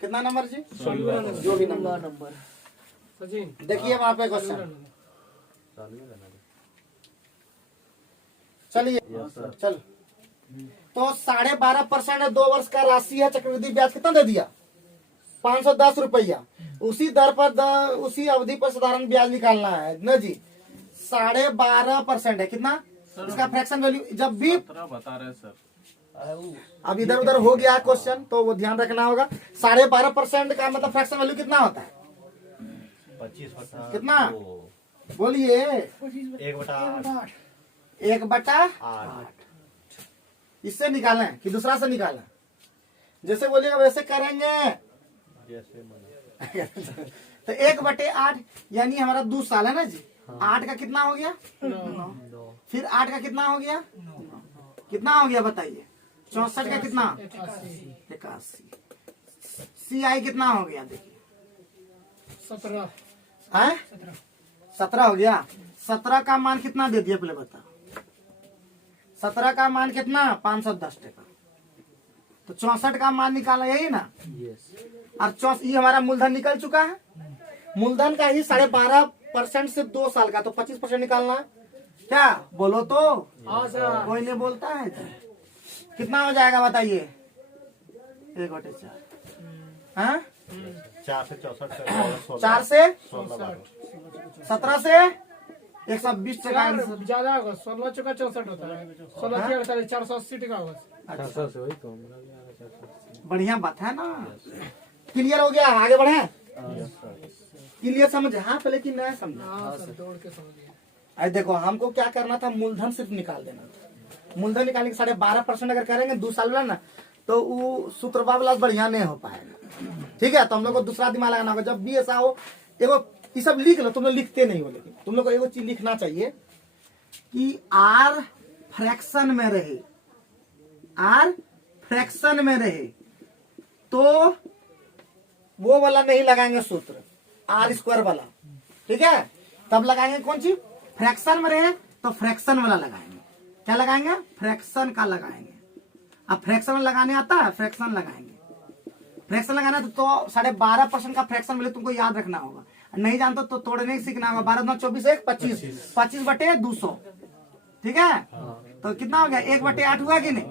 कितना नंबर जी? जो भी नंबर सचिन देखिए वहाँ पे क्वेश्चन। चलिए चल, तो 12.5% 2 वर्ष का राशि है चक्रवृद्धि ब्याज। कितना दे दिया? 510 रुपया। उसी दर पर उसी अवधि पर साधारण ब्याज निकालना है न जी। 12.5% है। कितना? इसका फ्रैक्शन वैल्यू जब भी बता रहे सर। अब इधर उधर हो गया क्वेश्चन तो वो ध्यान रखना होगा। 12.5% का मतलब फ्रैक्शन वैल्यू कितना होता है? 25 कितना? बोलिए। 1/8। 1/8। इससे निकालें कि दूसरा से निकालें? जैसे बोलिएगा वैसे करेंगे। जैसे मन। तो 1/8 यानी हमारा 2 साल है ना जी। 8 का कितना हो गया? 9। फिर 8 का कितना हो गया? कितना हो गया बताइए? 64 का कितना? 81। CI कितना हो गया? देखिए 17 है 17 हो गया। 17 का मान कितना दे दिया पहले बताओ? 17 का मान कितना? 510%। तो 64 का मान निकाला यही ना। और ये हमारा मूलधन निकल चुका है। मूलधन का ही 12.5% से 2 साल का, तो 25% निकालना है। क्या बोलो तो? कोई नहीं बोलता है। कितना हो जाएगा बताइए? 1/4। हाँ 4 से 64 4 से 16 17 से 120 टका आंसर। ज्यादा होगा। 16 चौका 64 होता है। 16 4 480 टका होगा। बढ़िया बात है ना। क्लियर हो गया? आगे बढ़े। क्लियर समझ? हाँ पहले कि नहीं समझ? दौड़ के समझिए। अरे देखो हमको क्या करना था, मूलधन सिर्फ निकाल देना था। मूलधन निकालने के 12.5% अगर करेंगे 2 साल वाला ना, तो वो सूत्रवा वाला बढ़िया नहीं हो पाएगा। ठीक है, तो हम लोग को दूसरा दिमाग लगाना होगा। जब भी ऐसा हो, एगो ये सब लिख लो। तुम लोग लिखते नहीं हो, लेकिन तुम लोग को एगो चीज लिखना चाहिए कि आर फ्रैक्शन में रहे, आर फ्रैक्शन में रहे तो वो वाला नहीं लगाएंगे सूत्र, R² वाला। ठीक है, तब लगाएंगे कौन सी? फ्रैक्शन में रहे तो फ्रैक्शन वाला लगाएंगे। क्या लगाएंगे? फ्रैक्शन का लगाएंगे। अब फ्रैक्शन लगाने आता है, फ्रैक्शन लगाएंगे। फ्रैक्शन लगाना तो 12.5% का फ्रैक्शन वैल्यू तुमको याद रखना होगा। नहीं जानते तो तोड़ने ही सीखना होगा। 12 × 24 = 25। 25/200। ठीक है, तो कितना हो गया? 1/8 हुआ कि नहीं?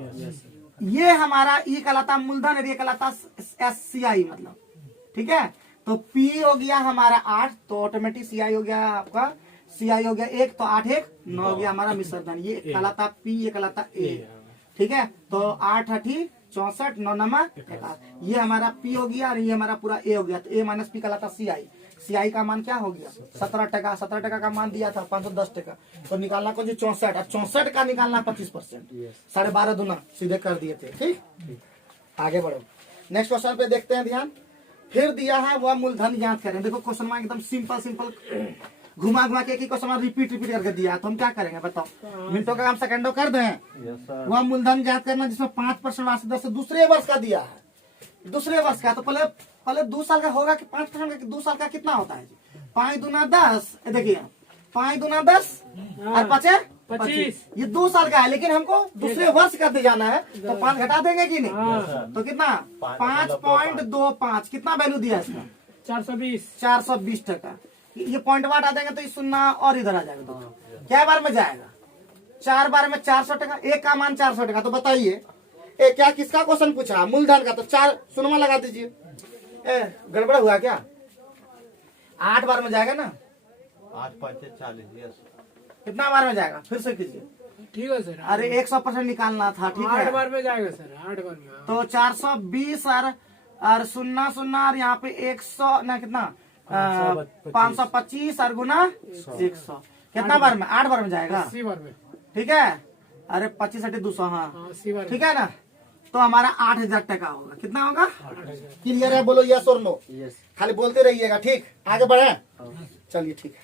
ये हमारा ये कहलाता मूलधन और ये कहलाता SCI मतलब। ठीक है, तो पी हो गया हमारा 8, तो ऑटोमेटिक सीआई हो गया आपका, सीआई हो गया 1, तो 8 1 9 हो गया हमारा मिश्र धन। ये कहलाता पी, ये कहलाता ए। ठीक है, तो 8 8 64 9 9 61, ये हमारा पी हो गया और ये हमारा पूरा ए हो गया। तो ए माइनस पी कहलाता सीआई। सीआई का मान क्या हो गया 17 टका। 17 टका का मान दिया था 510 टका, तो निकालना कौन 64, और 64 का निकालना 25%, 12.5 दुना सीधे कर दिए थे। ठीक, आगे बढ़ो। नेक्स्ट क्वेश्चन पे देखते हैं, ध्यान। फिर दिया है वह मूलधन ज्ञात करें। देखो क्वेश्चन में एकदम सिंपल सिंपल घुमा घुमा के क्वेश्चन रिपीट करके दिया है, तो हम क्या करेंगे बताओ। मिनटों का काम सेकंडों कर दें। Yes sir. वह मूलधन ज्ञात करना जिसमें 5% वार्षिक दर से दूसरे वर्ष का दिया है, दूसरे वर्ष का। तो पहले 2 साल का होगा कि 5% का, 2 साल का कितना होता है जी? 5 दूना 10, देखिए 5 दूना 10 और 5 25। ये 2 साल का है, लेकिन हमको दूसरे वर्ष का दे जाना है, तो 5 घटा देंगे कि नहीं? तो कितना 5.25 कितना वैल्यू दिया इसका? 420 टका। ये पॉइंट हटा देंगे तो ये सुनना और इधर आ जाएगा। क्या बार में जाएगा? 4 बार में 400 टका। एक का मान 400 टका। तो बताइए क्या किसका क्वेश्चन पूछा? मूलधन का। तो 4 सुनमा लगा दीजिए। गड़बड़ हुआ क्या? 8 बार में जाएगा ना? 8 5 40। यस। कितना बार में जाएगा? फिर से कीजिए। ठीक है सर। अरे 100% निकालना था। ठीक है, 8 बार में जाएगा सर, 8 बार में। तो 420 और 0 0 और यहाँ पे 100 ना कितना 525 और गुना 100 कितना बार में? 8 बार में जाएगा। 80 बार में। ठीक है, अरे 25 × 200, हाँ 80 बार में। ठीक है ना। तो हमारा 8000 टका होगा। कितना होगा? क्लियर है? बोलो यस और नो। यस। खाली बोलते रहिएगा। ठीक, आगे बढ़े। चलिए ठीक है।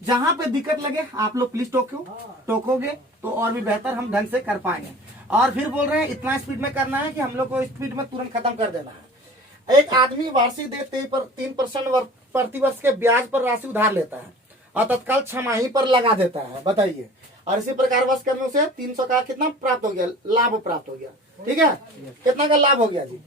जहाँ पे दिक्कत लगे आप लोग प्लीज टोकोगे तो और भी बेहतर हम ढंग से कर पाएंगे। और फिर बोल रहे हैं इतना स्पीड में करना है कि हम लोग को स्पीड में तुरंत खत्म कर देना है। एक आदमी वार्षिक दर 3% प्रतिवर्ष के ब्याज पर राशि उधार लेता है और तत्काल छमाही पर लगा देता है। बताइए, और इसी प्रकार वर्ष करने से 300 का कितना प्राप्त हो गया? लाभ प्राप्त हो गया। ठीक है, कितना का लाभ हो गया जी?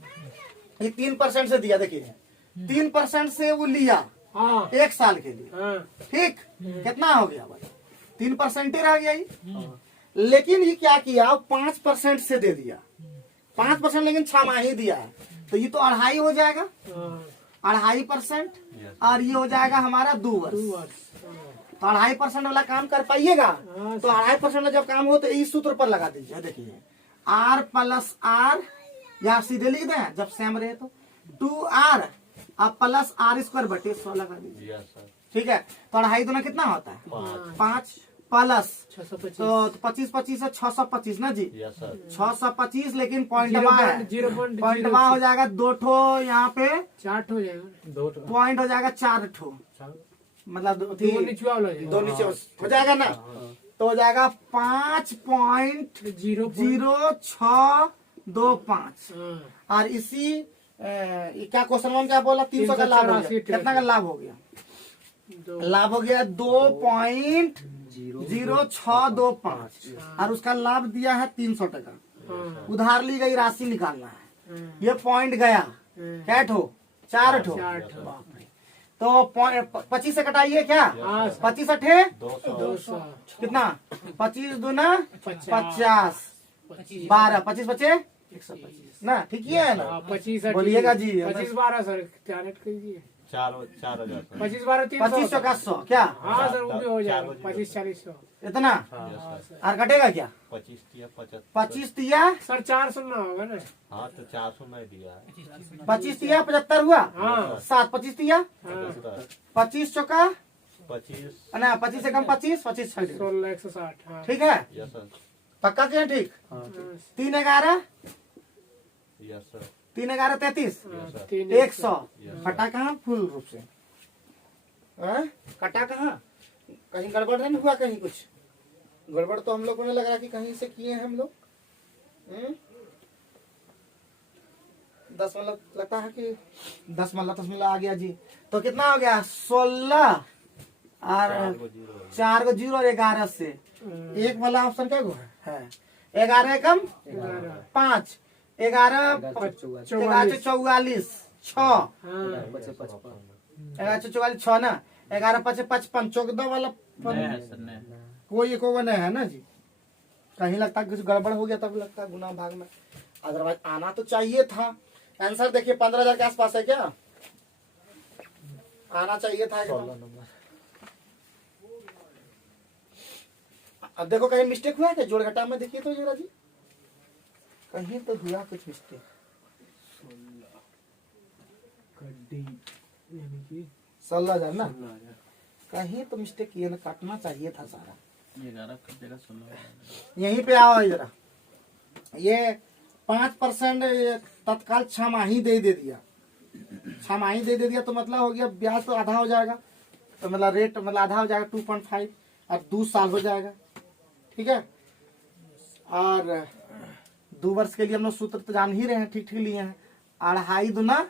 ये 3% से दिया। देखिए 3% से वो लिया हाँ 1 साल के लिए। हाँ। ठीक, कितना हो गया भाई? 3% ही रह गया ही। लेकिन ये क्या किया? 5% से दे दिया। 5% लेकिन छमाही दिया है, तो ये तो 2.5 हो जाएगा। 2.5% और ये हो जाएगा हमारा 2 वर्ष। तो 2.5% वाला काम कर पाइएगा। तो 2.5% वाला जब काम हो तो इस सूत्र पर लगा दीजिए। देखिए R + R, या सीधे लिख दें जब सेम रहे तो 2R अब प्लस R² बटे 100 लगा दीजिए। Yes sir. ठीक है, तो 2.5 दूना कितना होता है? 5 प्लस 625। तो 25 25 है 625 ना जी। Yes sir. 625 लेकिन पॉइंटवा है, 0.0 पॉइंटवा हो जाएगा 2 ठो, यहाँ पे 4 हो जाएगा। पॉइंट हो जाएगा 4 ठो, मतलब 2 निचवा वाला हो जाएगा। 2 नीचे हो जाएगा ना। तो हो जाएगा 5.0625। और इसी क्या क्वेश्चन में क्या बोला? 300 का लाभ हो गया। कितना का लाभ हो गया? लाभ हो गया 2.0625 और उसका लाभ दिया है 300 टका। उधार ली गई राशि निकालना है। ये पॉइंट गया क्या ठो? 4 ठो। तो 25 से कटाइए क्या? 25 अठे 200। कितना? 25 दूना 50, 12 25 बचे 125 ना। ठीक है ना? 25 बोलिएगा जी। 25 12 सर, क्या रेट कीजिए? 4,000 सर। 25 12 300। 2500 का 100 क्या? हाँ सर, वो भी हो जाएगा। 25 40 100। इतना यस सर। और कटेगा क्या? 25 दिया 75। 25 दिया सर 4 सुनना होगा ना। हाँ तो 400 में दिया है। 25 दिया 75 हुआ। हाँ 7 25 दिया 25 चौका 25। ना 25 से कम 25 25 छः। 16 160। हाँ ठीक है, यस सर। पक्का क्या? ठीक। हाँ, 3 11 यस सर। 3 11 33 हाँ, 3 100। कटा कहाँ? फुल रूप से कटा कहाँ? कहीं गड़बड़ नहीं हुआ? कहीं कुछ गड़बड़ तो हम लोगों ने लग रहा कि कहीं से किए हैं हम लोग। 10 मतलब लगता है कि 10 मतलब आ गया जी। तो कितना हो गया? 16 और 4 को 0 और 11 से एक वाला ऑप्शन क्या गो है? 11 कम 5 11 44 6 बचे 55। 11 44 6 ना। 11 5 55 14 वाला कोई एक नहीं है ना जी। कहीं लगता है कुछ गड़बड़ हो गया तब लगता है गुना भाग में। अदरवाइज आना तो चाहिए था। आंसर देखिए 15,000 के आसपास है क्या? आना चाहिए था एकदम। 16 नंबर। अब देखो कहीं मिस्टेक हुआ है क्या जोड़ घटा में, देखिए तो जरा जी कहीं तो हुआ कुछ मिस्टेक। गड्डी यानी कि 16,000 ना, कहीं तो मिस्टेक किए ना, काटना चाहिए था सारा। 11 की जगह 16। यहीं पे आओ जरा, ये 5% तत्काल छमाही दे दिया, छमाही दे दिया तो मतलब हो गया ब्याज तो आधा हो जाएगा, तो मतलब रेट मतलब आधा हो जाएगा 2.5 और 2 साल हो जाएगा, ठीक है। और 2 वर्ष के लिए हम लोग सूत्र तो जान ही रहे हैं, ठीक ठीक लिए हैं, 2.5 दूना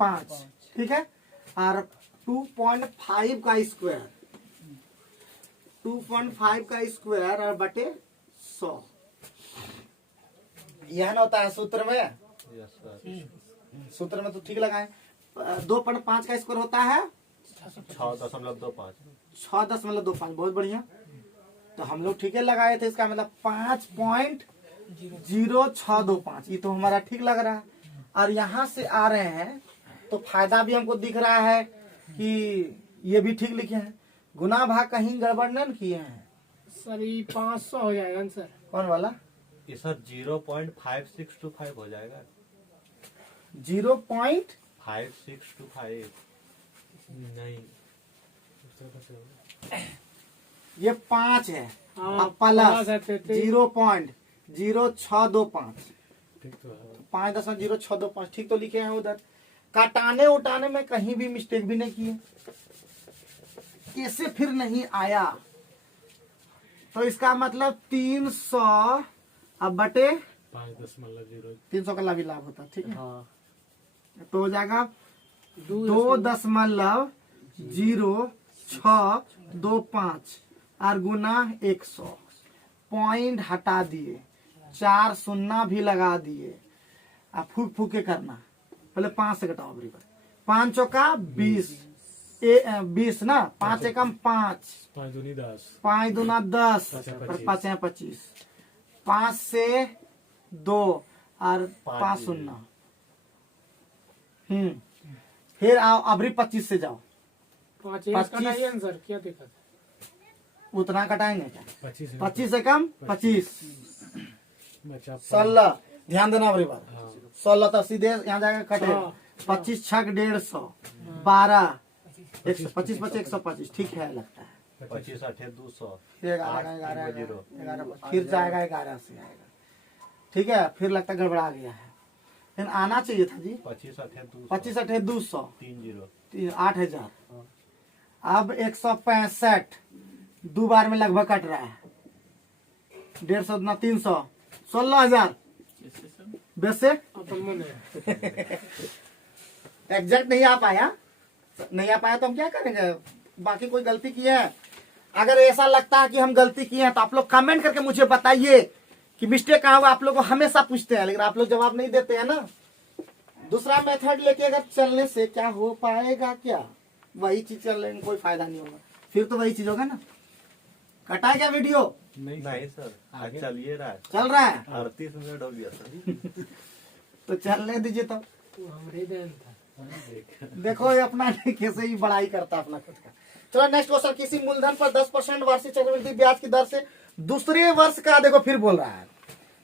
5, ठीक है। और 2.5 का स्क्वायर, 2.5 का स्क्वायर और बटे 100, यह ना होता है सूत्र में। Yes sir. सूत्र में तो ठीक लगाए। 2.5 का स्क्वायर होता है 6.25। 6.25, बहुत बढ़िया। तो हम लोग ठीक है लगाए थे, इसका मतलब 5.0625, ये तो हमारा ठीक लग रहा है। और यहाँ से आ रहे हैं तो फायदा भी हमको दिख रहा है कि ये भी ठीक लिखे हैं, गुना भाग कहीं गड़बड़ नहीं किए हैं। सर ये 500 हो जाएगा ना सर। कौन वाला? ये सर 0.5625 हो जाएगा। 0.5625 नहीं, ये 5 है हाँ, और प्लस है 33। 0.0625, ठीक तो है। 5.0625 ठीक तो लिखे हैं उधर। काटाने उठाने में कहीं भी मिस्टेक भी नहीं किए, कैसे फिर नहीं आया, तो इसका मतलब 300 अब बटे 5.0 300 का लाभ ही लाभ होता है, ठीक है। हाँ तो हो जाएगा 2.0625 और गुना 100, पॉइंट हटा दिए, 4 शून्य भी लगा दिए। अब फूक फूक के करना, पहले 5 से घटाओ बराबर, 5 चौका 20, 20 ना, 5 एकम 5, 5 दूनी 10, 5 दूना 10 5 और 5 है 25, 5 से 2 और 5 शून्य। फिर आओ अबरी 25 से जाओ, 5 25 कटाइए ना सर, क्या दिक्कत है? उतना कटाएंगे क्या? 25 25 से कम 25, बचा 16, ध्यान देना अबरी बार, हाँ 16 तो सीधे यहाँ जाएगा कटे, हाँ। 25 छक 150, 12, 125 बचे 125, ठीक है लगता है। 25 8 200। फिर 11 फिर जाएगा 11 से आएगा, ठीक है। फिर लगता है गड़बड़ा गया है, फिर आना चाहिए था जी 25 8 200। 25 8 200, 30। 8,000। अब 165 2 बार में लगभग कट रहा है, 150 दूना 300, 16,000 वैसे अपन मन है। एग्जैक्ट नहीं आ पाया, नहीं आ पाया तो हम क्या करेंगे, बाकी कोई गलती की है। अगर ऐसा लगता है कि हम गलती किए हैं तो आप लोग कमेंट करके मुझे बताइए कि मिस्टेक कहाँ हुआ। आप लोग को हमेशा पूछते हैं लेकिन आप लोग जवाब नहीं देते हैं ना। दूसरा मेथड लेके अगर चलने से क्या हो पाएगा, क्या वही चीज चलने में कोई फायदा नहीं होगा, फिर तो वही चीज होगा ना। कटा क्या वीडियो? नहीं सर, आज चलिए रहा है। चल रहा है 38 मिनट हो गया सर। तो चलने दीजिए। तो हमारे देन था। देखो ये अपना कैसे ही बड़ाई करता अपना खुद का। चलो नेक्स्ट क्वेश्चन, किसी मूलधन पर 10% वार्षिक चक्रवृद्धि ब्याज की दर से दूसरे वर्ष का, देखो फिर बोल रहा है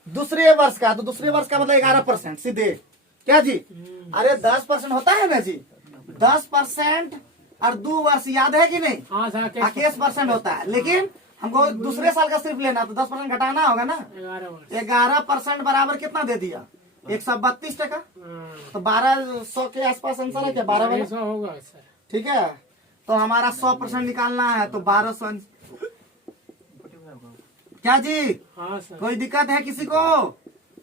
दूसरे वर्ष का, तो दूसरे वर्ष का मतलब 11% सीधे क्या जी? अरे 10% होता है ना जी, 10% और 2 वर्ष याद है कि नहीं? हाँ सर 21% होता है, लेकिन हमको दूसरे साल का सिर्फ लेना, तो 10% घटाना होगा ना। 11 वर्ष। 11% बराबर कितना दे दिया? 132 टका। तो 1200 के आसपास आंसर है क्या? 12 वाला 100 होगा सर। ठीक है। तो हमारा 100% निकालना है, तो 1200 क्या जी? हाँ सर। कोई दिक्कत है किसी को?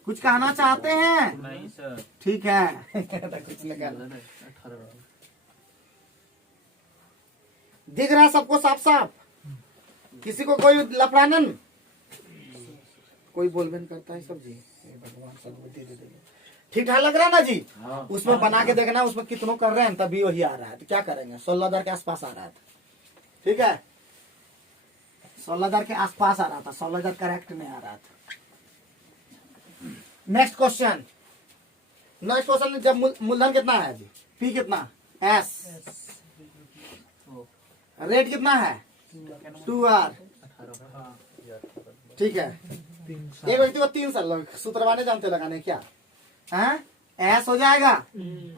कुछ कहना चाहते हैं? नहीं सर। ठीक है। कुछ निकाल दिख रहा है सबको साफ साफ? किसी को कोई लफड़ानन? कोई बोलबेन करता है सब जी? हे भगवान सद्बुद्धि दे देंगे। ठीक ठाक लग रहा है ना जी? उसमें बना के देखना, उसमें कितनों कर रहे हैं तभी वही आ रहा है। तो क्या करेंगे, 16,000 के आसपास आ रहा था, ठीक है। 16,000 के आसपास आ रहा था, 16,000 करेक्ट नहीं आ रहा था। नेक्स्ट क्वेश्चन, नेक्स्ट क्वेश्चन, जब मूलधन कितना है जी? पी कितना? एस रेट कितना है 2R, ठीक है। एक व्यक्ति को 3 साल सूत्रवाने जानते लगाने क्या है, एस हो जाएगा,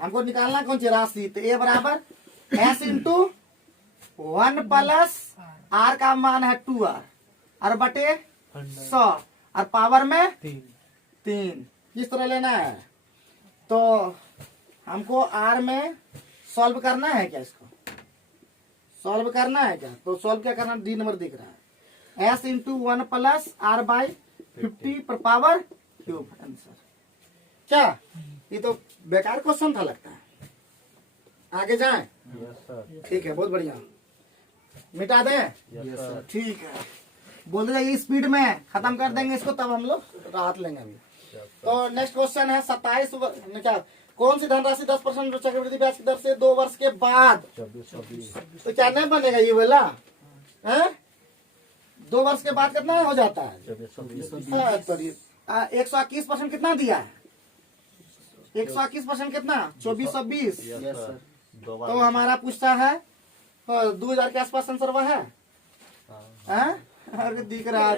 हमको निकालना कौन सी राशि, तो ए बराबर एस इंटू 1 प्लस आर का मान है 2R और बटे 100 और पावर में 3 किस तरह लेना है, तो हमको आर में सॉल्व करना है क्या, इसको सॉल्व करना है क्या, तो सॉल्व क्या करना, डी नंबर दिख रहा है, S into 1 plus R by 50 पर पावर क्यूब आंसर। क्या ये तो बेकार क्वेश्चन था लगता है, आगे जाएं, ठीक है, बहुत बढ़िया, मिटा दें, ठीक है, बोलते जाइए स्पीड में, खत्म कर देंगे इसको तब हम लोग राहत लेंगे अभी। तो नेक्स्ट क्वेश्चन है 27 क्या, कौन सी धनराशि 10% चक्रवृद्धि ब्याज की दर से 2 वर्ष के बाद, तो क्या नहीं बनेगा ये वाला है, 2 वर्ष के बाद कितना हो जाता है, 121% कितना दिया है, 121% कितना 2420, तो हमारा पूछता है 2000 के आसपास आंसर वह है, अरे दिख रहा है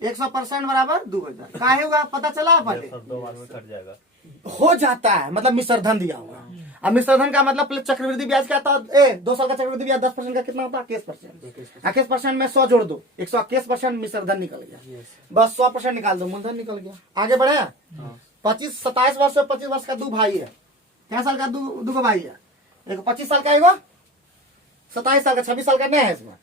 100% बराबर 2000 काहे होगा पता चला, पहले 2 बार में कट जाएगा, हो जाता है, मतलब मिश्र धन दिया हुआ। अब मिश्र धन का मतलब चक्रवृद्धि ब्याज क्या था, 2 साल का चक्रवृद्धि ब्याज 10% का कितना होता है 21%, 21% में 100 जोड़ दो, 121% मिश्र धन निकल गया, बस 100% निकाल दो, मूलधन निकल गया। आगे बढ़े, 27 वर्ष और 25 वर्ष का 2 भाई है, क्या साल का 2 भाई है, एक 25 साल का, एगो 27 साल का, 26 साल का नहीं है इसमें,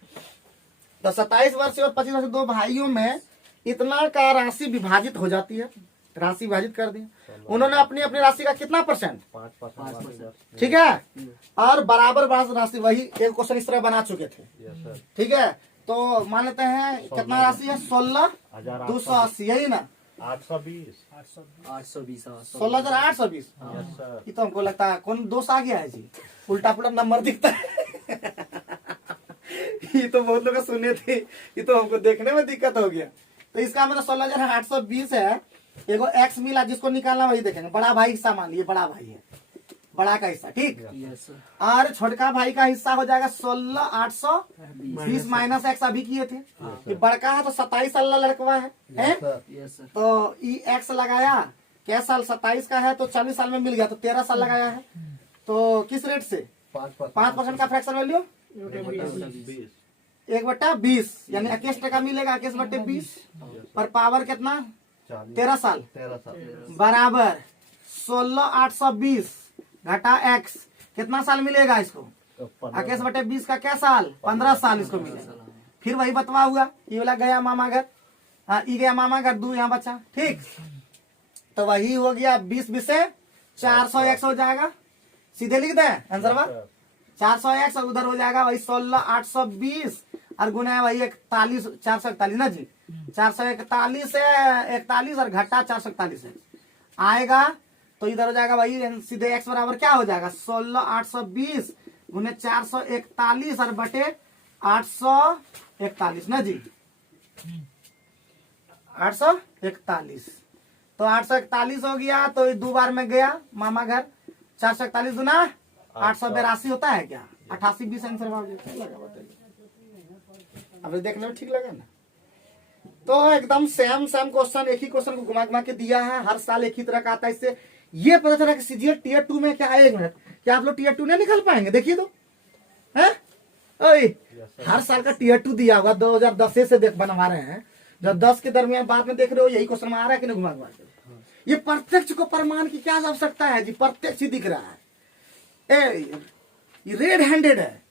तो 27 वर्ष और 25 वर्ष 2 भाइयों में इतना का राशि विभाजित हो जाती है, राशि विभाजित कर दी, उन्होंने अपनी अपनी राशि का कितना परसेंट 5%, ठीक है, और बराबर राशि, वही एक क्वेश्चन इस तरह बना चुके थे, ठीक है, तो मान लेते हैं कितना राशि है 16,280, यही ना 820, 16,820, ये तो हमको लगता है कौन दोष आ गया है जी, उल्टा पुल्टा नंबर दिखता है ये तो बहुत लोग सुने थे, ये तो हमको देखने में दिक्कत हो गया, तो इसका मतलब 16,820 है, एगो एक्स मिला जिसको निकालना वही देखेंगे, बड़ा भाई हिस्सा मान लिए, बड़ा भाई है, बड़ा का हिस्सा, ठीक, और छोटका भाई का हिस्सा हो जाएगा 16,820 माइनस एक्स अभी किए थे, ये बड़का है तो 27 साल का लड़कवा है, तो ई एक्स लगाया, क्या साल 27 का है तो 40 साल में मिल गया, तो 13 साल लगाया है, तो किस रेट से 5% का फ्रैक्शन वैल्यू 1/20 यानी 21% मिलेगा, 21/20 पर पावर कितना 13 साल बराबर 16,820 घटा एक्स, कितना साल मिलेगा इसको, 21/20 का क्या साल 15 साल इसको मिलेगा, फिर वही बतवा हुआ, ये वाला गया मामा घर, ये गया मामा घर, 2 यहाँ बचा, ठीक, तो वही हो गया 20 से 400x हो जाएगा, सीधे लिख दे आंसर बा 400x, और उधर हो जाएगा वही 16,820 और गुना वही 41 441 ना जी, 441 से 41 और घटा 441 है आएगा, तो इधर हो जाएगा वही सीधे x बराबर क्या हो जाएगा 16,820 गुने 441 और बटे 841 ना जी, 841, तो 841 हो गया, तो 2 बार में गया मामा घर, 441 गुना 882 होता है क्या, 88-20 आंसर हो गया, अब देखने में ठीक लगा ना, तो एकदम सेम क्वेश्चन, एक ही क्वेश्चन को घुमा घुमा के दिया है, हर साल एक ही तरह का आता है, इससे ये पता चला कि सीजीएल टीयर 2 में क्या है, 1 मिनट, क्या आप लोग टीयर 2 नहीं निकाल पाएंगे, देखिए तो है, हर साल का टीयर 2 दिया हुआ, 2010 से देख बनवा रहे हैं, जब 10 के दरमियान बाद में देख रहे हो, यही क्वेश्चन में आ रहा है कि नहीं घुमा घुमा के, ये प्रत्यक्ष को प्रमाण की क्या आवश्यकता है जी, प्रत्यक्ष ही दिख रहा है, ये रेड हैंडेड है,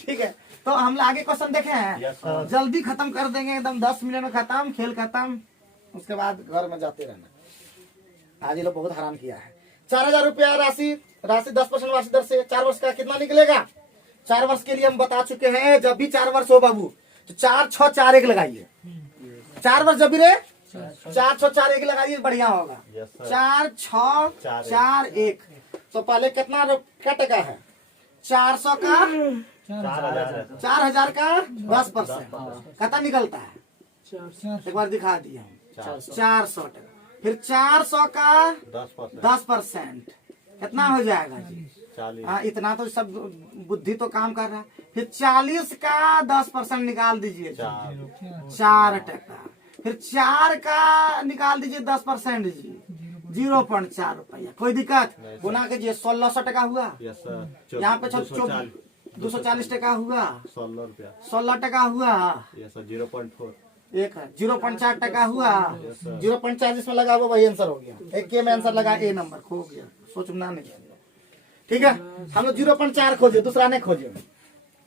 ठीक है, तो हम आगे क्वेश्चन देखे हैं, जल्दी खत्म कर देंगे, एकदम 10 मिनट में खत्म, खेल खत्म, उसके बाद घर में जाते रहना। आज ये लोग बहुत हैरान किया है। 4,000 रुपया राशि 10% वार्षिक दर से 4 वर्ष का कितना निकलेगा, 4 वर्ष के लिए हम बता चुके हैं, जब भी 4 वर्ष हो बाबू तो 4 6 4 1 लगाइए, 4 वर्ष जब भी रे 4 6 4 1 लगाइए, बढ़िया होगा, 4 6 4 1, तो पहले कितना टका है, 400 का 4,000 का 10%, कितना निकलता है, एक बार दिखा दिया 400 टका, फिर 400 का 10% कितना हो जाएगा जी 40। हाँ, इतना तो सब बुद्धि तो काम कर रहा है। फिर 40 का 10% निकाल दीजिए, 4 टका। फिर 4 का निकाल दीजिए 10% जी, 0.4 रुपया। कोई दिक्कत? गुना कीजिए, 1600 टका हुआ। Yes sir. यहाँ पे 240 टका हुआ, 16 रुपया। 16 टका हुआ, यस सर। 0.4। एक है 0.4 टका हुआ। 0.4 जिसमें लगा हुआ वही आंसर हो गया। एक के में आंसर लगा, ए नंबर खो गया, सोचना नहीं। ठीक है, हम लोग 0.4 खोजे, दूसरा नहीं खोजे,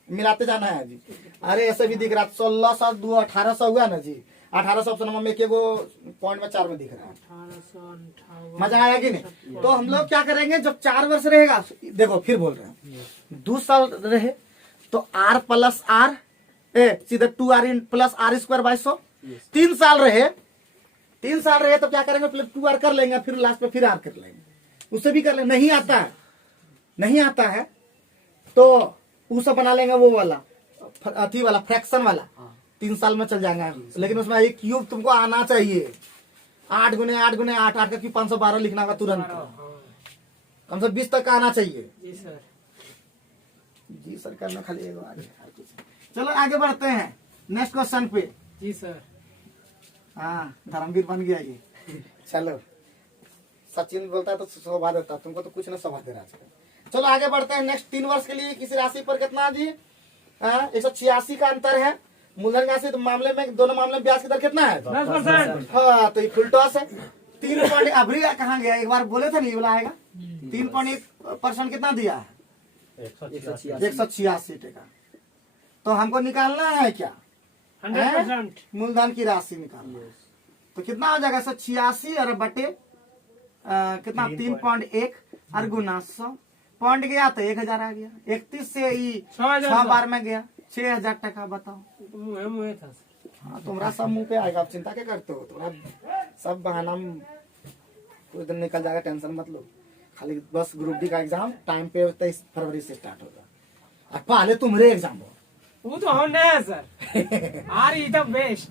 मिलाते जाना है जी। अरे ऐसे भी दिख रहा, 1600 2 1800 हुआ ना जी। 1800 ऑप्शन में एक वो पॉइंट में 4 में दिख रहा है। 1858 मजा आया कि नहीं? तो हम लोग क्या करेंगे, जब 4 वर्ष रहेगा, देखो फिर बोल रहे हैं, 2 साल रहे तो R प्लस R सीधे 2R प्लस R²/100। 3 साल रहे, 3 साल रहे तो क्या करेंगे, पहले 2R कर लेंगे, फिर लास्ट में फिर R कर लेंगे, उससे भी कर लेंगे। नहीं आता है, नहीं आता है तो उसे बना लेंगे, वो वाला अथी वाला फ्रैक्शन वाला। 3 साल में चल जाएंगे, लेकिन उसमें एक क्यूब तुमको आना चाहिए। 8 गुने 8 गुने 8, 8 का क्यूब 512 लिखना होगा तुरंत, कम से 20 तक का आना चाहिए। जी सर। जी सर करना खाली एक बार। चलो आगे बढ़ते हैं नेक्स्ट क्वेश्चन पे। जी सर। हाँ, धर्मवीर बन गया ये। चलो, सचिन बोलता है तो शोभा देता, तुमको तो कुछ ना शोभा दे रहा है। चलो आगे बढ़ते हैं नेक्स्ट। 3 वर्ष के लिए किसी राशि पर कितना जी? 186 का अंतर है। मूलधन राशि तो मामले में, दोनों मामले में ब्याज की दर कितना है? 10%। हाँ, तो ये फुल टॉस है। 3 अभी कहाँ गया? एक बार बोले थे नहीं, बोला आएगा। 3.1% कितना दिया है? 186 टका। तो हमको निकालना है क्या? 100%। मूलधन की राशि निकालना है। तो कितना हो जाएगा? 186 और बटे कितना? 3.1 और गुना 100। पॉइंट गया तो 1000 आ गया। 31 से ही 6 बार में गया, 6000 टका। बताओ, मुँह था। हाँ, तुम्हारा सब मुंह पे आएगा, आप चिंता क्या करते हो? तुम्हारा सब बहाना कुछ दिन निकल जाएगा, टेंशन मत लो। खाली बस ग्रुप डी का एग्जाम टाइम पे 23 फरवरी से स्टार्ट होगा, और पहले तुम्हारे एग्जाम हो। वो तो हम नहीं है sir. R is the best.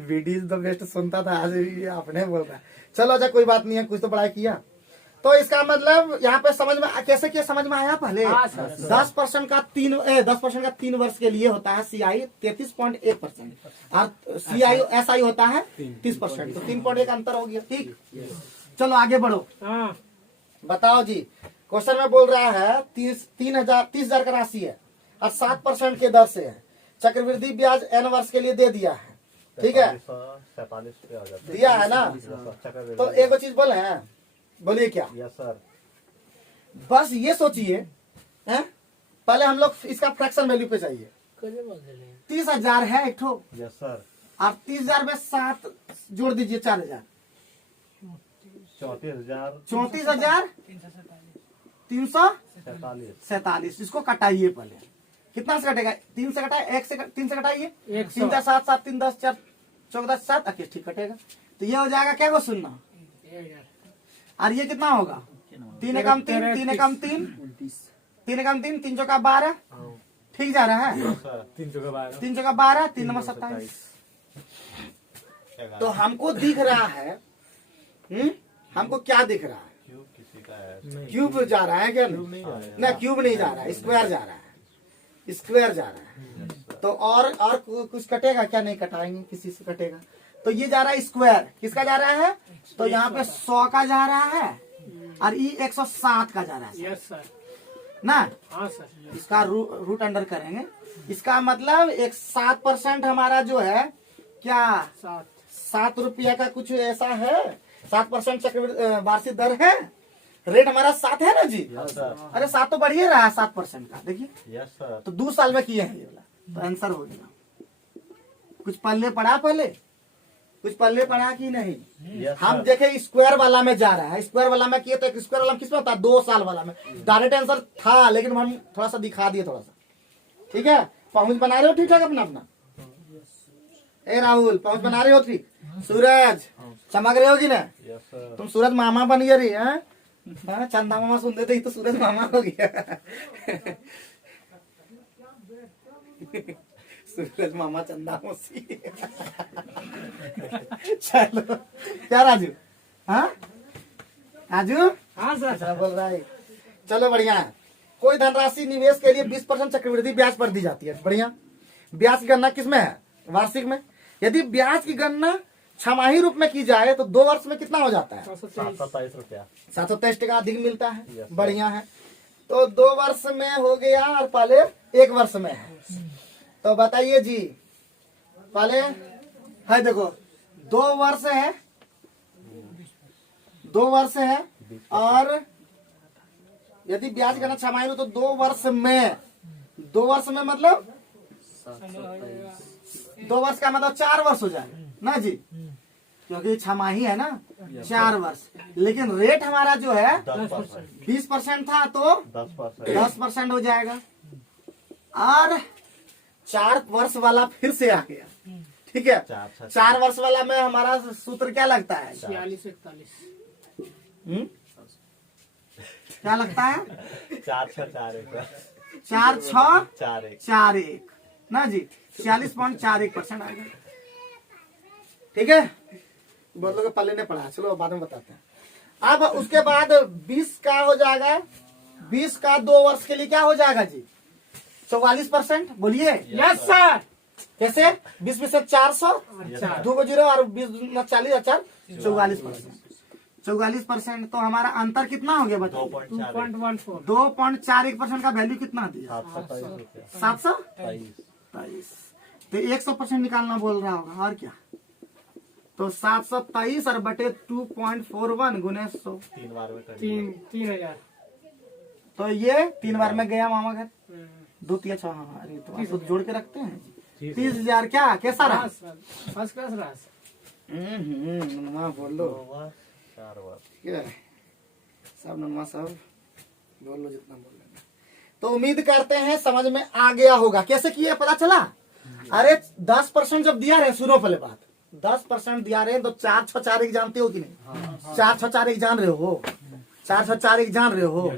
VD is the best सुनता था, आज भी आपने बोल रहा है। चलो अच्छा, कोई बात नहीं है, कुछ तो पढ़ाई किया। तो इसका मतलब यहाँ पे समझ में कैसे क्या समझ में आया? पहले 10% का 3 वर्ष के लिए होता है CI 33.1% और CI SI होता है 30%। तो 3.1 अंतर हो गया। ठीक, चलो आगे बढ़ो। हाँ। बताओ जी, क्वेश्चन में बोल रहा है 30,000 का राशि है और 7% के दर से है। चक्रवृद्धि ब्याज N वर्ष के लिए दे दिया है। ठीक है, 47 पे आ जाता है। दिया है ना? तो एक चीज बोले हैं, बोलिए क्या? Yes sir. बस ये सोचिए, पहले हम लोग इसका फ्रैक्शन वैल्यू पे चाहिए। 30,000 है एक ठो, यस सर। आप 30,000 में 7 जोड़ दीजिए, 4,000। 34,347। 47। इसको कटाइए पहले। कितना से कटेगा? 3 से कटाए, 3 से कटाइए। 100। 3 7 7 3 10 4 14 7 21 ठीक कटेगा। तो ये हो जाएगा क्या? को सुनना। और ये कितना होगा? 3 एकम 3, 3 एकम 3, 3 एकम 3, 3 चौका 12। ठीक जा रहा है? 3 चौका 12, 3 नंबर 27। तो हमको दिख रहा है, हमको क्या दिख रहा है? क्यूब किसी का है। क्यूब जा रहा है क्या? ना, क्यूब नहीं जा रहा है, स्क्वायर जा रहा है। स्क्वायर जा रहा है। तो और कुछ कटेगा क्या? नहीं कटाएंगे, किसी से कटेगा। तो ये जा रहा है स्क्वायर। किसका जा रहा है? तो यहाँ पे 100 का जा रहा है और ये 107 का जा रहा है। यस सर ना? हाँ सर। इसका रूट अंडर करेंगे। इसका मतलब 7% हमारा जो है क्या? 7 रुपया का कुछ ऐसा है। 7% चक्रवृद्धि वार्षिक दर है। रेट हमारा 7 है ना जी? अरे 7 तो बढ़िया रहा है 7% का। देखिए, यस सर। तो 2 साल में किए हैं ये वाला, तो आंसर हो गया। कुछ पल्ले पड़ा? पहले कुछ पल्ले पड़ा कि नहीं? Yes, हम sir. देखे स्क्वायर वाला में जा रहा है। स्क्वायर वाला में किए तो स्क्वायर वाला में किसमें होता है? 2 साल वाला में। डायरेक्ट आंसर था, लेकिन हम थोड़ा सा दिखा दिए, थोड़ा सा। ठीक है, पहुंच बना रहे हो ठीक ठाक अपना अपना? ए राहुल, पहुंच बना रहे हो ठीक? सूरज चमक रहे हो कि ना? Yes sir. तुम सूरज मामा बन गया रही है। चंदा मामा सुनते थे, तो सूरज मामा हो गया। सूरज मामा चंदा मौसी। चलो क्या राजू? हाँ, राजू हाँ सर। अच्छा बोल रहा है। चलो बढ़िया है। कोई धनराशि निवेश के लिए 20% चक्रवृद्धि ब्याज पर दी जाती है। बढ़िया। ब्याज की गणना किसमें है? वार्षिक में। यदि ब्याज की गणना छमाही रूप में की जाए तो 2 वर्ष में कितना हो जाता है? 727 रुपया। 723 टका अधिक मिलता है। Yes, sir. बढ़िया है। तो 2 वर्ष में हो गया और पहले 1 वर्ष में है। तो बताइए जी, पहले है देखो 2 वर्ष है, 2 वर्ष है और यदि ब्याज करना छमाही हो तो 2 वर्ष में, 2 वर्ष में मतलब 2 वर्ष का मतलब 4 वर्ष हो जाएगा ना जी, क्योंकि छमाही है ना, 4 वर्ष। लेकिन रेट हमारा जो है 10%। 20% था तो 10%। 10% हो जाएगा। और 4 वर्ष वाला फिर से आ गया। ठीक है, 4 वर्ष वाला में हमारा सूत्र क्या लगता है? 46-41। क्या लगता है? 4-6-4-1 4-6-4-1 ना जी, 46.41% आएगा। ठीक है, बहुत लोग पहले ने पढ़ा, चलो बाद में बताते हैं। अब उसके बाद 20 का हो जाएगा, 20 का 2 वर्ष के लिए क्या हो जाएगा जी? 44%। बोलिए यस सर। कैसे? 20 में से 400, अच्छा। 2 को 0 और 20 में 40 अच्छा 44%। 44%। तो हमारा अंतर कितना हो गया बच्चों? 2.4 2.41% का वैल्यू कितना दिया? 727 रुपया। 723। तो 100% निकालना बोल रहा होगा और क्या? तो 723 और बटे 2.41 गुने 100। 3 बार में कर 3,000। तो ये 3 बार में गया मामा घर। 2 3 6 हाँ, अरे तो आप तो जोड़ के रखते हैं। 30,000 क्या कैसा रहा? फर्स्ट क्लास रहा। ननमा बोल लो। 4 बार। ठीक है, सब ननमा सब बोल लो जितना बोल लेना। तो उम्मीद करते हैं समझ में आ गया होगा। कैसे किए पता चला? अरे 10% जब दिया रहे, सुनो पहले बात, 10% दिया रहे तो 4-6-4-1 जानते हो कि नहीं? 4-6-4-1 जान रहे हो? 4-6-4-1 जान रहे हो?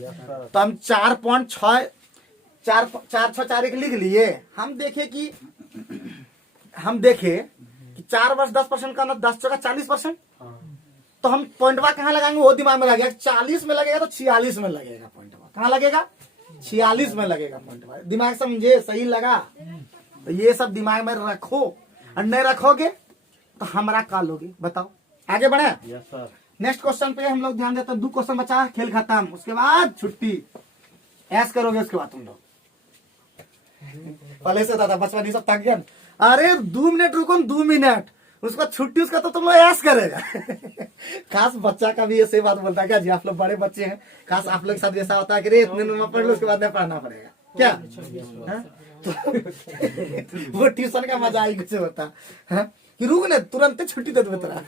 तो हम 4.6-4-6-4-1 लिख लिए। हम देखे कि 4 वर्ष 10% का ना, 10 का 40%। तो हम पॉइंटवा कहाँ लगाएंगे वो दिमाग में लगेगा। 40 में लगेगा तो 46 में लगेगा पॉइंटवा। कहाँ लगेगा? 46 में लगेगा पॉइंटवा। दिमाग समझे? सही लगा? तो ये सब दिमाग में रखो, और नहीं रखोगे तो हमारा काल लोगे। बताओ आगे बढ़े। Yes sir. नेक्स्ट क्वेश्चन पे हम लोग ध्यान देते हैं। 2 क्वेश्चन बचा, खेल खत्म, उसके बाद छुट्टी। ऐस करोगे उसके बाद तुम लोग। पहले से था बचपन, ये सब थक गया। अरे 2 मिनट रुको, 2 मिनट, उसका छुट्टी, उसका तो तुम लोग ऐस करेगा। खास बच्चा का भी ऐसे बात बोलता है क्या जी? आप लोग बड़े बच्चे हैं, खास आप लोग के साथ ऐसा होता है कि रे इतने दिन में पढ़ लो, उसके बाद में पढ़ना पड़ेगा क्या? तो वो ट्यूशन का मजा ही कुछ होता है कि रुक ने तुरंत छुट्टी दे दो तेरा।